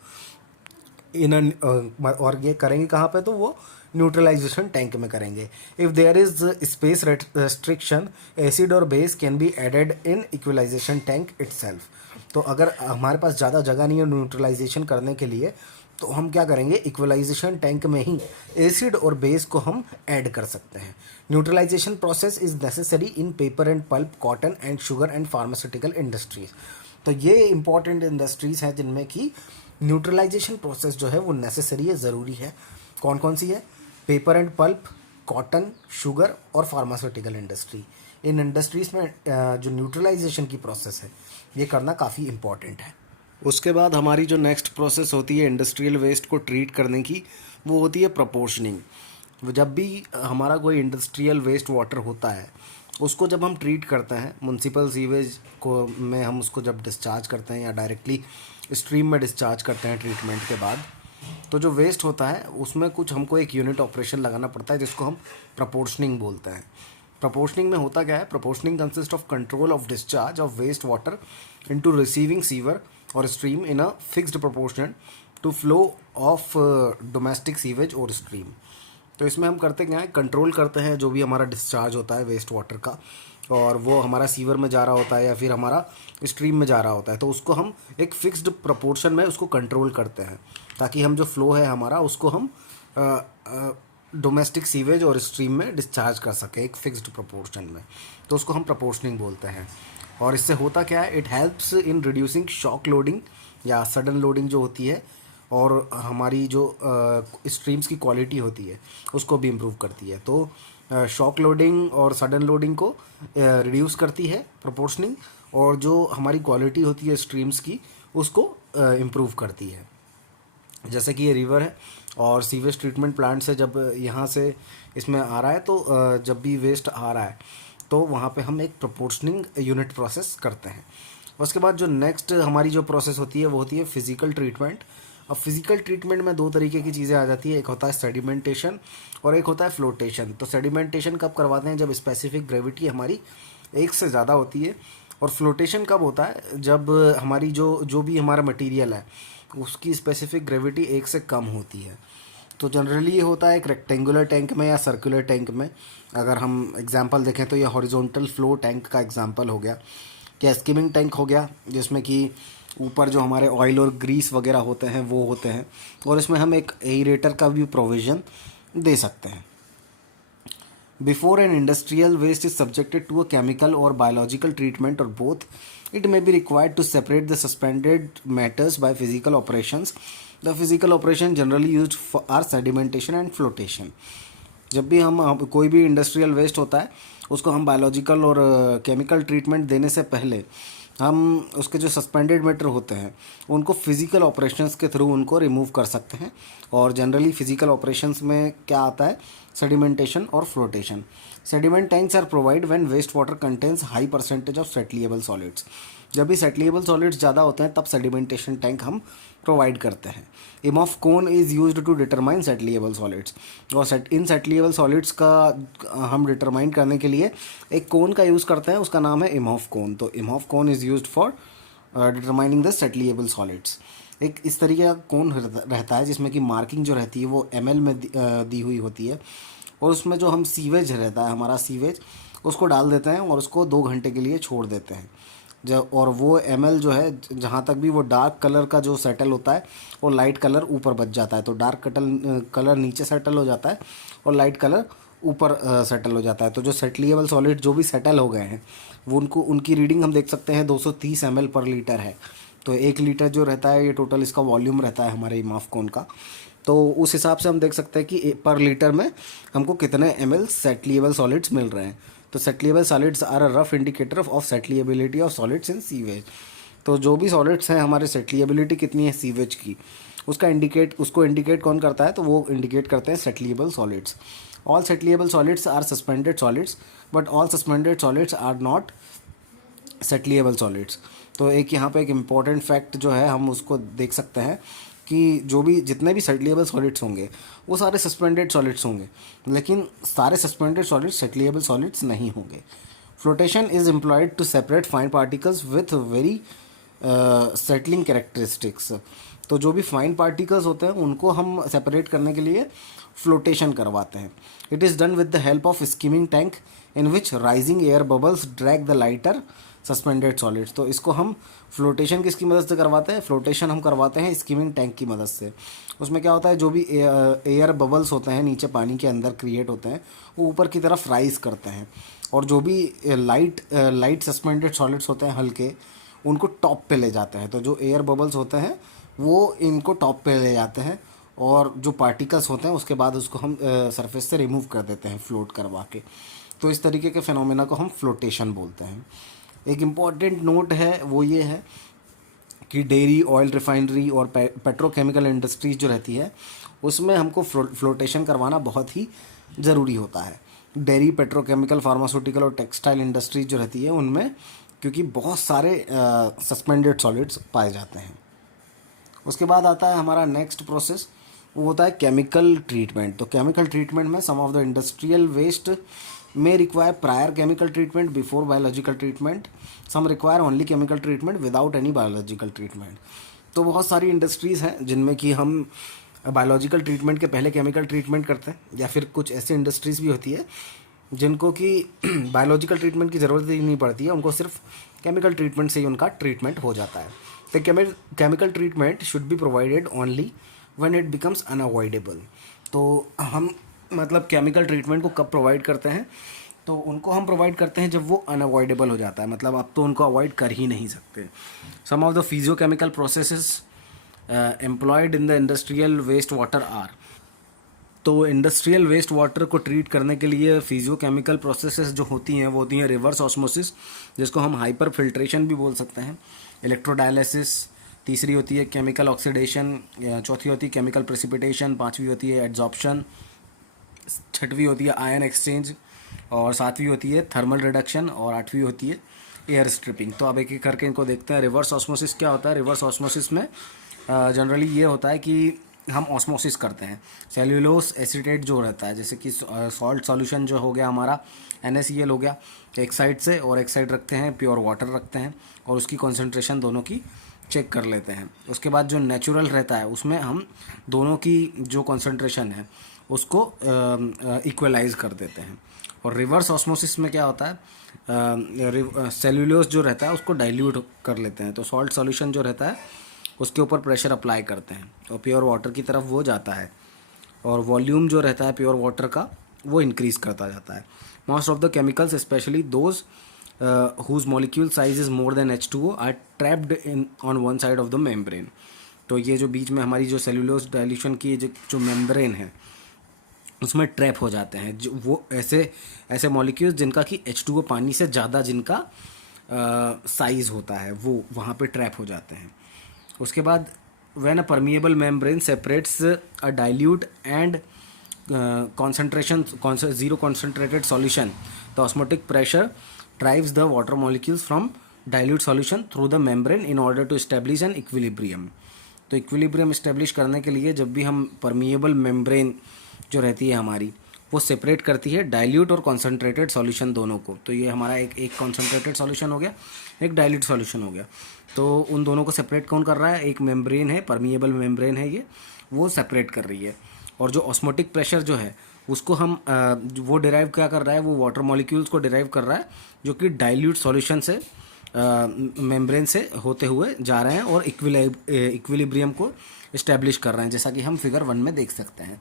और ये करेंगे कहाँ पे, तो वो न्यूट्रलाइजेशन टैंक में करेंगे। If there is space restriction, acid और base can be added in equalisation tank itself. तो अगर हमारे पास ज़्यादा जगह नहीं है न्यूट्रलाइजेशन करने के लिए, तो हम क्या करेंगे, इक्वलाइजेशन टैंक में ही एसिड और बेस को हम ऐड कर सकते हैं। Neutralisation process is necessary in paper and pulp, cotton and sugar and pharmaceutical industries. तो ये इंपॉर्टेंट इंडस्ट्रीज़ हैं जिनमें कि न्यूट्रलाइजेशन प्रोसेस जो है वो नेसेसरी है, ज़रूरी है। कौन कौन सी है, paper and pulp, cotton, sugar और फार्मास्यूटिकल इंडस्ट्री। इन इंडस्ट्रीज़ में जो न्यूट्रलाइजेशन की प्रोसेस है ये करना काफ़ी इम्पॉर्टेंट है। उसके बाद हमारी जो नेक्स्ट प्रोसेस होती है इंडस्ट्रियल वेस्ट को ट्रीट करने की, वो होती है प्रपोर्शनिंग। जब भी हमारा कोई इंडस्ट्रियल वेस्ट वाटर होता है उसको जब हम ट्रीट करते हैं, म्युनिसिपल सीवेज को में हम उसको जब डिस्चार्ज करते हैं या डायरेक्टली स्ट्रीम में डिस्चार्ज करते हैं ट्रीटमेंट के बाद, तो जो वेस्ट होता है उसमें कुछ हमको एक यूनिट ऑपरेशन लगाना पड़ता है जिसको हम प्रपोर्शनिंग बोलते हैं। प्रपोर्शनिंग में होता क्या है, proportioning consist of control of discharge of waste water into receiving sewer और stream in a fixed proportion to flow of domestic sewage और स्ट्रीम। तो इसमें हम करते क्या है, कंट्रोल करते हैं जो भी हमारा डिस्चार्ज होता है वेस्ट वाटर का, और वो हमारा सीवर में जा रहा होता है या फिर हमारा स्ट्रीम में जा रहा होता है, तो उसको हम एक फिक्स्ड प्रपोर्शन में उसको कंट्रोल करते हैं, ताकि हम जो फ्लो है हमारा उसको हम डोमेस्टिक सीवेज और स्ट्रीम में डिस्चार्ज कर सकें एक फिक्स्ड प्रोपोर्शन में। तो उसको हम प्रपोर्शनिंग बोलते हैं। और इससे होता क्या है, it helps in reducing shock loading या सडन लोडिंग जो होती है, और हमारी जो स्ट्रीम्स की क्वालिटी होती है उसको भी इम्प्रूव करती है। तो शॉक लोडिंग और सडन लोडिंग को रिड्यूस करती है प्रोपोर्शनिंग, और जो हमारी क्वालिटी होती है स्ट्रीम्स की उसको इम्प्रूव करती है। जैसे कि ये रिवर है और सीवेज ट्रीटमेंट प्लांट से जब यहाँ से इसमें आ रहा है तो जब भी वेस्ट आ रहा है तो वहाँ पे हम एक प्रोपोर्शनिंग यूनिट प्रोसेस करते हैं। उसके बाद जो नेक्स्ट हमारी जो प्रोसेस होती है वो होती है फिजिकल ट्रीटमेंट। अब फिजिकल ट्रीटमेंट में दो तरीके की चीज़ें आ जाती है, एक होता है सेडिमेंटेशन और एक होता है फ्लोटेशन। तो सेडिमेंटेशन कब करवाते हैं? जब स्पेसिफिक ग्रेविटी हमारी एक से ज़्यादा होती है। और फ्लोटेशन कब होता है? जब हमारी जो भी हमारा मटेरियल है उसकी स्पेसिफिक ग्रेविटी एक से कम होती है। तो जनरली ये होता है एक रेक्टेंगुलर टैंक में या सर्कुलर टैंक में। अगर हम एग्जांपल देखें तो ये हॉरिजॉन्टल फ्लो टैंक का एग्जांपल हो गया, या स्किमिंग टैंक हो गया, जिसमें कि ऊपर जो हमारे ऑयल और ग्रीस वगैरह होते हैं वो होते हैं, और इसमें हम एक एरेटर का भी प्रोविज़न दे सकते हैं। Before an industrial waste is subjected to a chemical or biological treatment or both, it may be required to separate the suspended matters by physical operations. The physical operation generally used for are sedimentation and flotation. जब भी हम कोई भी industrial waste होता है उसको हम biological और केमिकल ट्रीटमेंट देने से पहले हम उसके जो सस्पेंडेड मैटर होते हैं उनको फिज़िकल ऑपरेशंस के थ्रू उनको रिमूव कर सकते हैं। और जनरली फिज़िकल ऑपरेशंस में क्या आता है? सेडिमेंटेशन और flotation. Sediment tanks are provide when waste water contains high percentage of settleable solids. जब भी सेटलिएबल सॉलिड्स ज़्यादा होते हैं तब सेडिमेंटेशन टैंक हम प्रोवाइड करते हैं। Imhoff cone is used to determine settleable solids. और इन सेटलिएबल सॉलिड्स का हम डिटरमाइन करने के लिए एक कोन का यूज़ करते हैं, उसका नाम है इमॉफ कोन। तो Imhoff cone is used for determining the settleable solids. एक इस तरीके का कोन रहता है जिसमें कि मार्किंग जो रहती है वो ml में दी हुई होती है, और उसमें जो हम सीवेज रहता है हमारा सीवेज उसको डाल देते हैं और उसको 2 घंटे के लिए छोड़ देते हैं। जब और वो ml जो है जहाँ तक भी वो डार्क कलर का जो सेटल होता है और लाइट कलर ऊपर बच जाता है। तो डार्क कलर नीचे सेटल हो जाता है और लाइट कलर ऊपर सेटल हो जाता है। तो जो सेटलिएबल सॉलिड जो भी सेटल हो गए हैं वो उनकी रीडिंग हम देख सकते हैं 230 ml पर लीटर है। तो 1 लीटर जो रहता है ये टोटल इसका वॉल्यूम रहता है हमारे इमाफ कोन का। तो उस हिसाब से हम देख सकते हैं कि पर लीटर में हमको कितने ml सेटलिएबल सॉलिड्स मिल रहे हैं। तो settleable solids are a rough indicator of settleability of solids in sewage. तो जो भी सॉलिड्स हैं हमारे सेटलिएबिलिटी कितनी है सीवेज की उसको इंडिकेट कौन करता है? तो वो इंडिकेट करते हैं settleable solids. All settleable solids are suspended solids but all suspended solids are not settleable solids. तो एक यहाँ पे एक इम्पॉर्टेंट फैक्ट जो है हम उसको देख सकते हैं कि जितने भी सेटलिएबल सॉलिड्स होंगे वो सारे सस्पेंडेड सॉलिड्स होंगे, लेकिन सारे सस्पेंडेड सॉलिड्स सेटलिएबल सॉलिड्स नहीं होंगे। Flotation is employed to separate fine particles with very settling characteristics. तो जो भी फाइन पार्टिकल्स होते हैं उनको हम सेपरेट करने के लिए फ्लोटेशन करवाते हैं। It is done with the help of skimming tank in which rising air bubbles drag the lighter suspended solids. तो इसको हम फ्लोटेशन किसकी मदद से करवाते हैं? फ्लोटेशन हम करवाते हैं स्कीमिंग टैंक की मदद से। उसमें क्या होता है, जो भी एयर बबल्स होते हैं नीचे पानी के अंदर क्रिएट होते हैं वो ऊपर की तरफ राइज करते हैं, और जो भी लाइट सस्पेंडेड सॉलिड्स होते हैं हल्के उनको टॉप पे ले जाते हैं। तो जो एयर बबल्स होते हैं वो इनको टॉप पे ले जाते हैं, और जो पार्टिकल्स होते हैं उसके बाद उसको हम सरफेस से रिमूव कर देते हैं फ्लोट करवा के। तो इस तरीके के फिनोमेना को हम फ्लोटेशन बोलते हैं। एक इम्पॉर्टेंट नोट है वो ये है कि डेयरी, ऑयल रिफाइनरी और पेट्रोकेमिकल इंडस्ट्रीज जो रहती है उसमें हमको फ्लोटेशन करवाना बहुत ही ज़रूरी होता है। डेयरी, पेट्रोकेमिकल, फार्मास्यूटिकल और टेक्सटाइल इंडस्ट्रीज जो रहती है उनमें, क्योंकि बहुत सारे सस्पेंडेड सॉलिड्स पाए जाते हैं। उसके बाद आता है हमारा नेक्स्ट प्रोसेस, वो होता है केमिकल ट्रीटमेंट। तो केमिकल ट्रीटमेंट में some of the industrial waste may require prior chemical treatment before biological treatment. Some require only chemical treatment without any biological treatment. तो बहुत सारी इंडस्ट्रीज़ हैं जिनमें कि हम बायोलॉजिकल ट्रीटमेंट के पहले केमिकल ट्रीटमेंट करते हैं, या फिर कुछ ऐसी इंडस्ट्रीज़ भी होती है जिनको कि बायोलॉजिकल ट्रीटमेंट की ज़रूरत ही नहीं पड़ती है, उनको सिर्फ केमिकल ट्रीटमेंट से ही उनका ट्रीटमेंट हो जाता है। तो chemical treatment should be provided only when it becomes unavoidable. तो हम मतलब केमिकल ट्रीटमेंट को कब प्रोवाइड करते हैं? तो उनको हम प्रोवाइड करते हैं जब वो अनअवॉइडेबल हो जाता है, मतलब आप तो उनको अवॉइड कर ही नहीं सकते। Some of the physiochemical processes employed in the industrial waste water are. तो इंडस्ट्रियल वेस्ट वाटर को ट्रीट करने के लिए फिजियोकेमिकल प्रोसेसेस जो होती हैं वो होती हैं रिवर्स ऑस्मोसिस, जिसको हम हाइपर फिल्ट्रेशन भी बोल सकते हैं, इलेक्ट्रोडायलिसिस, तीसरी होती है केमिकल ऑक्सीडेशन, चौथी होती है केमिकल प्रेसिपिटेशन, पांचवी होती है एड्जॉर्प्शन, छठवीं होती है आयन एक्सचेंज, और सातवीं होती है थर्मल रिडक्शन, और आठवीं होती है एयर स्ट्रिपिंग। तो अब एक एक करके इनको देखते हैं। रिवर्स ऑस्मोसिस क्या होता है? रिवर्स ऑस्मोसिस में जनरली ये होता है कि हम ऑस्मोसिस करते हैं। सेल्यूलोस एसीटेट जो रहता है, जैसे कि सॉल्ट सॉल्यूशन जो हो गया हमारा NaCl हो गया एक साइड से, और एक साइड रखते हैं प्योर वाटर रखते हैं, और उसकी कॉन्सेंट्रेशन दोनों की चेक कर लेते हैं। उसके बाद जो नेचुरल रहता है उसमें हम दोनों की जो कॉन्सेंट्रेशन है उसको इक्वलाइज कर देते हैं। और रिवर्स ऑस्मोसिस में क्या होता है? सेल्यूलोस जो रहता है उसको डाइल्यूट कर लेते हैं, तो सॉल्ट सॉल्यूशन जो रहता है उसके ऊपर प्रेशर अप्लाई करते हैं और प्योर वाटर की तरफ वो जाता है, और वॉल्यूम जो रहता है प्योर वाटर का वो इंक्रीज़ करता जाता है। Most of the chemicals specially those whose molecule size is more than H2O are trapped in on one side of the membrane। तो ये जो बीच में हमारी जो सेल्यूलोज डाइल्यूशन की जो मेम्ब्रेन है उसमें ट्रैप हो जाते हैं, जो वो ऐसे मॉलिक्यूल्स जिनका कि H2O पानी से ज़्यादा जिनका साइज़ होता है वो वहाँ पे ट्रैप हो जाते हैं। उसके बाद when a permeable membrane separates a dilute and concentration zero concentrated solution, the osmotic pressure drives the water molecules from dilute solution through the membrane in order to establish an equilibrium। तो equilibrium establish करने के लिए जब भी हम permeable membrane जो रहती है हमारी वो सेपरेट करती है डाइल्यूट और कॉन्सेंट्रेटेड सॉल्यूशन दोनों को। तो ये हमारा एक कॉन्सेंट्रेटेड सॉल्यूशन हो गया, एक डाइल्यूट सॉल्यूशन हो गया। तो उन दोनों को सेपरेट कौन कर रहा है? एक मेम्ब्रेन है, परमिएबल मेम्ब्रेन है ये, वो सेपरेट कर रही है। और जो ऑस्मोटिक प्रेशर जो है उसको हम वो डिराइव क्या कर रहा है? वो वाटर मॉलिक्यूल्स को डिराइव कर रहा है जो कि डाइल्यूट सॉल्यूशन से मेम्ब्रेन से होते हुए जा रहे हैं और इक्विलिब्रियम को इस्टेब्लिश कर रहे हैं, जैसा कि हम फिगर 1 में देख सकते हैं।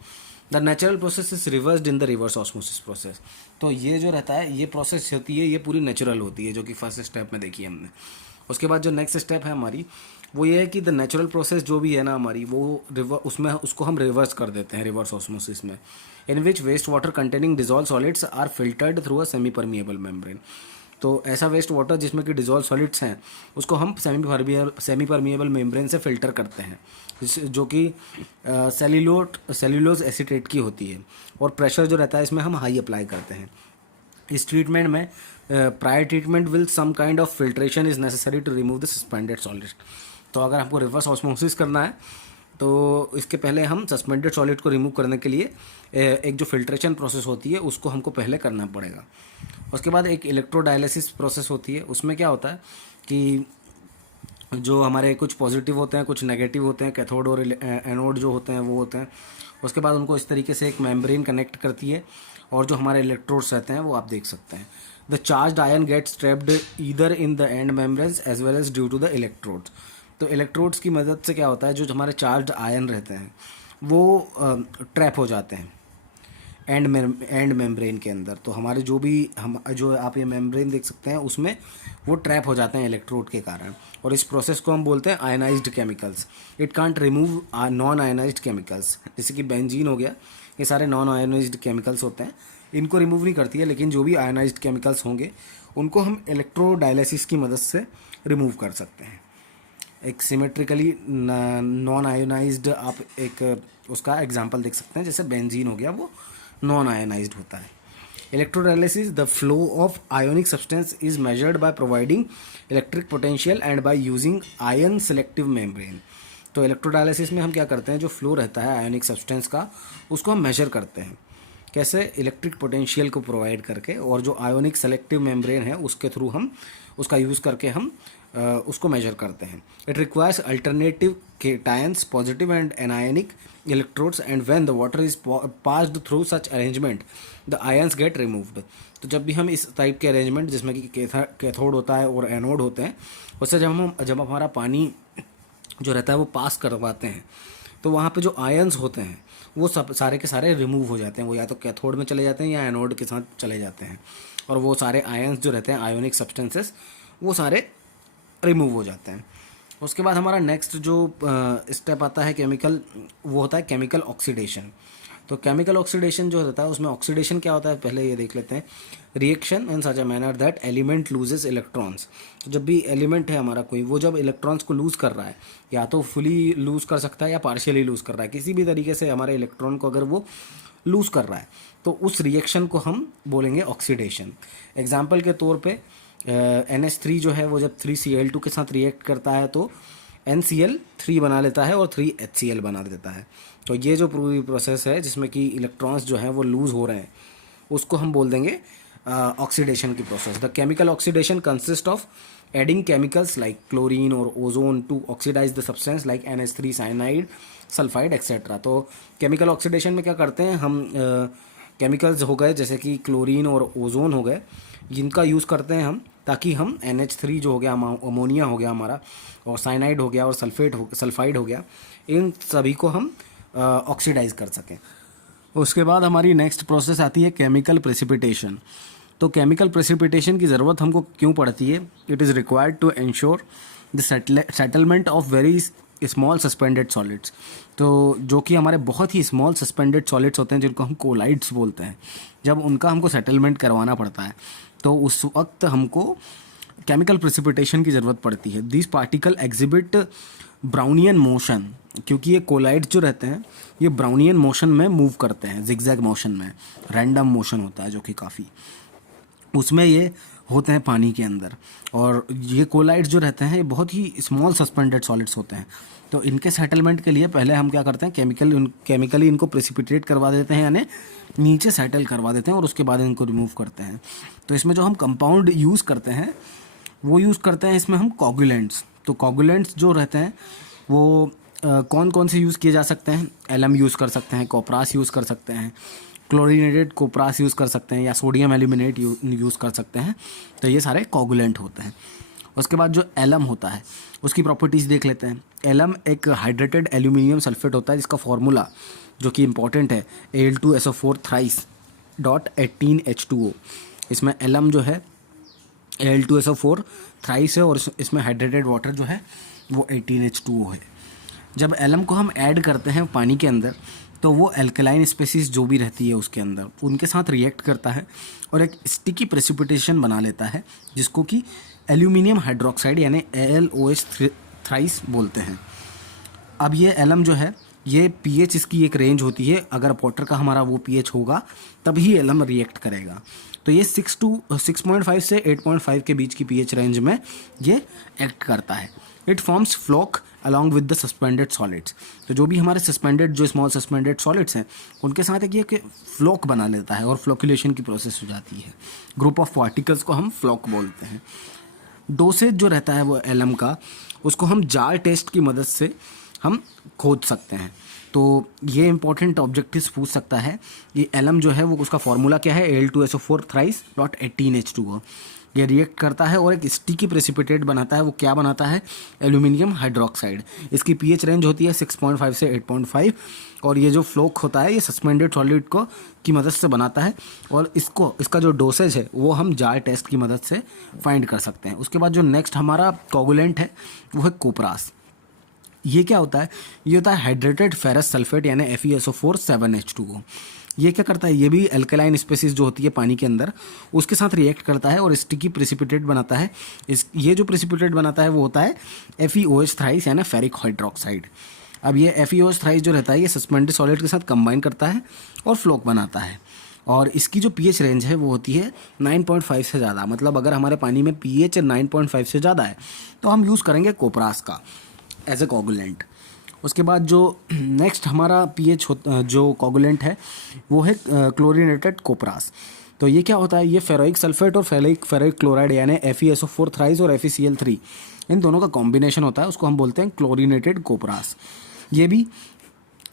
The natural process is reversed in the reverse osmosis process. तो ये जो रहता है ये प्रोसेस होती है, ये पूरी नेचुरल होती है, जो कि फर्स्ट स्टेप में देखी हमने। उसके बाद जो नेक्स्ट स्टेप है हमारी वो ये है कि द नेचुरल प्रोसेस जो भी है ना हमारी वो उसमें उसको हम रिवर्स कर देते हैं रिवर्स ऑस्मोसिस में, in which waste water containing dissolve solids are filtered through a semi permeable membrane. तो ऐसा वेस्ट वाटर जिसमें कि डिजॉल्व सॉलिड्स हैं उसको हम सेमी परमिएबल मेम्ब्रेन से फ़िल्टर करते हैं, जो कि सेल्यूलोज एसीटेट की होती है, और प्रेशर जो रहता है इसमें हम हाई अप्लाई करते हैं। इस ट्रीटमेंट में prior treatment will some kind of filtration is necessary to remove the suspended solid. तो अगर हमको रिवर्स ऑस्मोसिस करना है तो इसके पहले हम सस्पेंडेड सॉलिड को रिमूव करने के लिए एक जो फिल्ट्रेशन प्रोसेस होती है उसको हमको पहले करना पड़ेगा। उसके बाद एक इलेक्ट्रोडायलिसिस प्रोसेस होती है, उसमें क्या होता है कि जो हमारे कुछ पॉजिटिव होते हैं कुछ नेगेटिव होते हैं, कैथोड और एनोड जो होते हैं वो होते हैं। उसके बाद उनको इस तरीके से एक मेम्ब्रेन कनेक्ट करती है, और जो हमारे इलेक्ट्रोड्स रहते हैं वो आप देख सकते हैं। The charged ion gets trapped either in the and membranes as well as due to the electrodes. तो इलेक्ट्रोड्स की मदद से क्या होता है, जो हमारे चार्ज्ड आयन रहते हैं वो ट्रैप हो जाते हैं एंड मेम्ब्रेन के अंदर। तो हमारे जो आप ये मेम्ब्रेन देख सकते हैं उसमें वो ट्रैप हो जाते हैं इलेक्ट्रोड के कारण, और इस प्रोसेस को हम बोलते हैं ionised chemicals. It can't remove non ionised chemicals, जैसे कि बेंजीन हो गया, ये सारे नॉन आयनाइज्ड केमिकल्स होते हैं, इनको रिमूव नहीं करती है, लेकिन जो भी आयनाइज्ड केमिकल्स होंगे उनको हम इलेक्ट्रोडायलिसिस की मदद से रिमूव कर सकते हैं। एक सिमेट्रिकली नॉन आयोनाइज्ड आप एक उसका एग्जांपल देख सकते हैं, जैसे बेंजीन हो गया वो नॉन आयोनाइज्ड होता है। Electrodialysis the flow of ionic substance is measured by providing electric potential and by using ion selective membrane. तो इलेक्ट्रोडायलिसिस में हम क्या करते हैं, जो फ्लो रहता है आयोनिक सब्सटेंस का उसको हम मेजर करते हैं। कैसे? इलेक्ट्रिक पोटेंशियल को प्रोवाइड करके, और जो आयोनिक सेलेक्टिव मेम्ब्रेन है उसके थ्रू हम उसका यूज़ करके हम उसको मेजर करते हैं। It requires alternative cations positive and anionic electrodes and when the water is passed through such arrangement the ions get removed. तो जब भी हम इस टाइप के अरेंजमेंट जिसमें कि कैथोड होता है और एनोड होते हैं, उससे जब हमारा पानी जो रहता है वो पास करवाते हैं तो वहाँ पे जो आयंस होते हैं वो सब सारे के सारे रिमूव हो जाते हैं। वो या तो कैथोड में चले जाते हैं या एनोड के साथ चले जाते हैं, और वो सारे आयंस जो रहते हैं आयोनिक सब्सटेंसेस वो सारे रिमूव हो जाते हैं। उसके बाद हमारा नेक्स्ट जो स्टेप आता है केमिकल, वो होता है केमिकल ऑक्सीडेशन। तो केमिकल ऑक्सीडेशन जो होता है उसमें ऑक्सीडेशन क्या होता है पहले ये देख लेते हैं। Reaction in such a manner that element loses electrons. जब भी एलिमेंट है हमारा कोई, वो जब इलेक्ट्रॉन्स को लूज़ कर रहा है, या तो फुली लूज़ कर सकता है या पार्शियली लूज़ कर रहा है, किसी भी तरीके से हमारे इलेक्ट्रॉन को अगर वो लूज़ कर रहा है तो उस रिएक्शन को हम बोलेंगे ऑक्सीडेशन। एग्जाम्पल के तौर पे NH3 जो है वो जब 3Cl2 के साथ रिएक्ट करता है तो NCl3 बना लेता है और 3HCl बना देता है। तो ये जो पूरी प्रोसेस है जिसमें कि इलेक्ट्रॉन्स जो हैं वो लूज़ हो रहे हैं, उसको हम बोल देंगे ऑक्सीडेशन की process. The chemical oxidation consist of adding chemicals like chlorine और ozone to oxidise the substance like NH3 cyanide sulphide etcetera. तो केमिकल ऑक्सीडेशन में क्या करते हैं हम, केमिकल्स हो गए जैसे कि क्लोरीन और ओजोन हो गए, जिनका यूज़ करते हैं हम ताकि हम NH3 जो हो गया, अमोनिया हो गया हमारा, और साइनाइड हो गया और सल्फाइड हो गया, इन सभी को हम ऑक्सीडाइज कर सकें। उसके बाद हमारी नेक्स्ट प्रोसेस आती है केमिकल प्रेसिपिटेशन। तो केमिकल प्रेसिपिटेशन की ज़रूरत हमको क्यों पड़ती है? It is required to ensure the settlement of very small suspended solids. तो जो कि हमारे बहुत ही स्मॉल सस्पेंडेड सॉलिड्स होते हैं जिनको हम कोलाइड्स बोलते हैं, जब उनका हमको सेटलमेंट करवाना पड़ता है तो उस वक्त हमको केमिकल प्रेसिपिटेशन की ज़रूरत पड़ती है। This particle exhibit Brownian motion, क्योंकि ये कोलाइड्स जो रहते हैं ये ब्राउनियन मोशन में मूव करते हैं, जिगजैग मोशन में, रैंडम मोशन होता है जो कि काफ़ी, उसमें ये होते हैं पानी के अंदर। और ये कोलाइड्स जो रहते हैं ये बहुत ही स्मॉल सस्पेंडेड सॉलिड्स होते हैं। तो इनके सेटलमेंट के लिए पहले हम क्या करते हैं, केमिकली इनको प्रेसिपिटेट करवा देते हैं, यानी नीचे सेटल करवा देते हैं, और उसके बाद इनको रिमूव करते हैं। तो इसमें जो हम कंपाउंड यूज़ करते हैं वो यूज़ करते हैं इसमें हम कोगुलेंट्स। तो कोगुलेंट्स जो रहते हैं वो कौन कौन से यूज़ किए जा सकते हैं? एलम यूज़ कर सकते हैं, कोपरास यूज़ कर सकते हैं, क्लोरीनेटेड कोपरास यूज़ कर सकते हैं, या सोडियम एल्यूमिनेट यूज़ कर सकते हैं। तो ये सारे कोगुलेंट होते हैं। उसके बाद जो एलम होता है उसकी प्रॉपर्टीज़ देख लेते हैं। एलम एक हाइड्रेटेड एल्यूमिनियम सल्फेट होता है जिसका फॉर्मूला जो कि इंपॉर्टेंट है Al2SO4 थ्राइस डॉट 18H2O। इसमें एलम जो है Al2SO4 थ्राइस है और इसमें हाइड्रेटेड वाटर जो है वो 18H2O है। जब एलम को हम ऐड करते हैं पानी के अंदर तो वो एल्कलाइन स्पेसीज जो भी रहती है उसके अंदर उनके साथ रिएक्ट करता है और एक स्टिकी प्रेसिपिटेशन बना लेता है जिसको कि एल्यूमिनियम हाइड्रोक्साइड यानी AlOH थ्राइस बोलते हैं। अब ये एलम जो है ये पीएच इसकी एक रेंज होती है, अगर वाटर का हमारा वो पीएच होगा तभी एलम रिएक्ट करेगा। तो ये 6.5 से 8.5 के बीच की पीएच रेंज में ये एक्ट करता है। It forms floc along with the suspended solids. तो जो भी हमारे सस्पेंडेड जो स्मॉल सस्पेंडेड सॉलिड्स हैं उनके साथ एक ये फ्लोक बना लेता है और फ्लोकुलेशन की प्रोसेस हो जाती है। ग्रुप ऑफ पार्टिकल्स को हम फ्लोक बोलते हैं। डोसेज जो रहता है वो एलम का, उसको हम जार टेस्ट की मदद से हम खोज सकते हैं। तो ये इंपॉर्टेंट ऑब्जेक्टिव्स पूछ सकता है। ये एलम जो है वो उसका फॉर्मूला क्या है? Al2SO4 thrice dot 18H2O। ये रिएक्ट करता है और एक स्टिकी प्रेसिपिटेट बनाता है। वो क्या बनाता है? Aluminium hydroxide. इसकी पीएच रेंज होती है 6.5 से 8.5 और ये जो फ्लोक होता है ये सस्पेंडेड सॉलिड को की मदद से बनाता है और इसका जो डोसेज है वो हम जार टेस्ट की मदद से फाइंड कर सकते हैं। उसके बाद जो नेक्स्ट हमारा कोगुलेंट है वो है कोपरास। ये क्या होता है? ये होता है हाइड्रेटेड फेरस सल्फेट यानी FeSO4 7H2O। ये क्या करता है? ये भी अल्कलाइन स्पेसीज जो होती है पानी के अंदर उसके साथ रिएक्ट करता है और स्टिकी प्रेसिपिटेट बनाता है। ये जो प्रेसिपिटेट बनाता है वो होता है FeOH थ्राइस यानी फेरिक हाइड्रोक्साइड। अब ये FeOH थ्राइस जो रहता है ये सस्पेंडेड सॉलिड के साथ कंबाइन करता है और फ्लोक बनाता है और इसकी जो पीएच रेंज है वो होती है 9.5 से ज़्यादा। मतलब अगर हमारे पानी में पीएच 9.5 से ज़्यादा है तो हम यूज़ करेंगे कोपरास का एज ए कोगुलेंट। उसके बाद जो नेक्स्ट हमारा पीएच जो कोगुलेंट है वो है क्लोरीनेटेड कोपरास। तो ये क्या होता है? ये फेरोइक सल्फेट और फेरोइक क्लोराइड यानी FeSO4 थ्राइस और FeCl3 इन दोनों का कॉम्बिनेशन होता है, उसको हम बोलते हैं क्लोरीनेटेड कोपरास। ये भी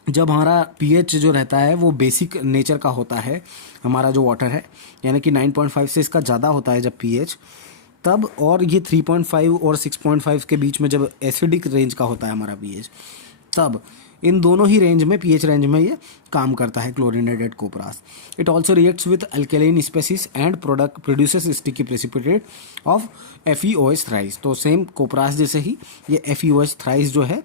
जब हमारा पीएच जो रहता है वो बेसिक नेचर का होता है, हमारा जो वाटर है यानी कि 9.5 से इसका ज़्यादा होता है जब पीएच तब, और ये 3.5 और 6.5 के बीच में जब एसिडिक रेंज का होता है हमारा पीएच तब, इन दोनों ही रेंज में पीएच रेंज में ये काम करता है chlorinated copperas. It also reacts with alkaline species and produces sticky precipitate of FeOH thrice. तो सेम कोपरास जैसे ही ये FeOH थ्राइस जो है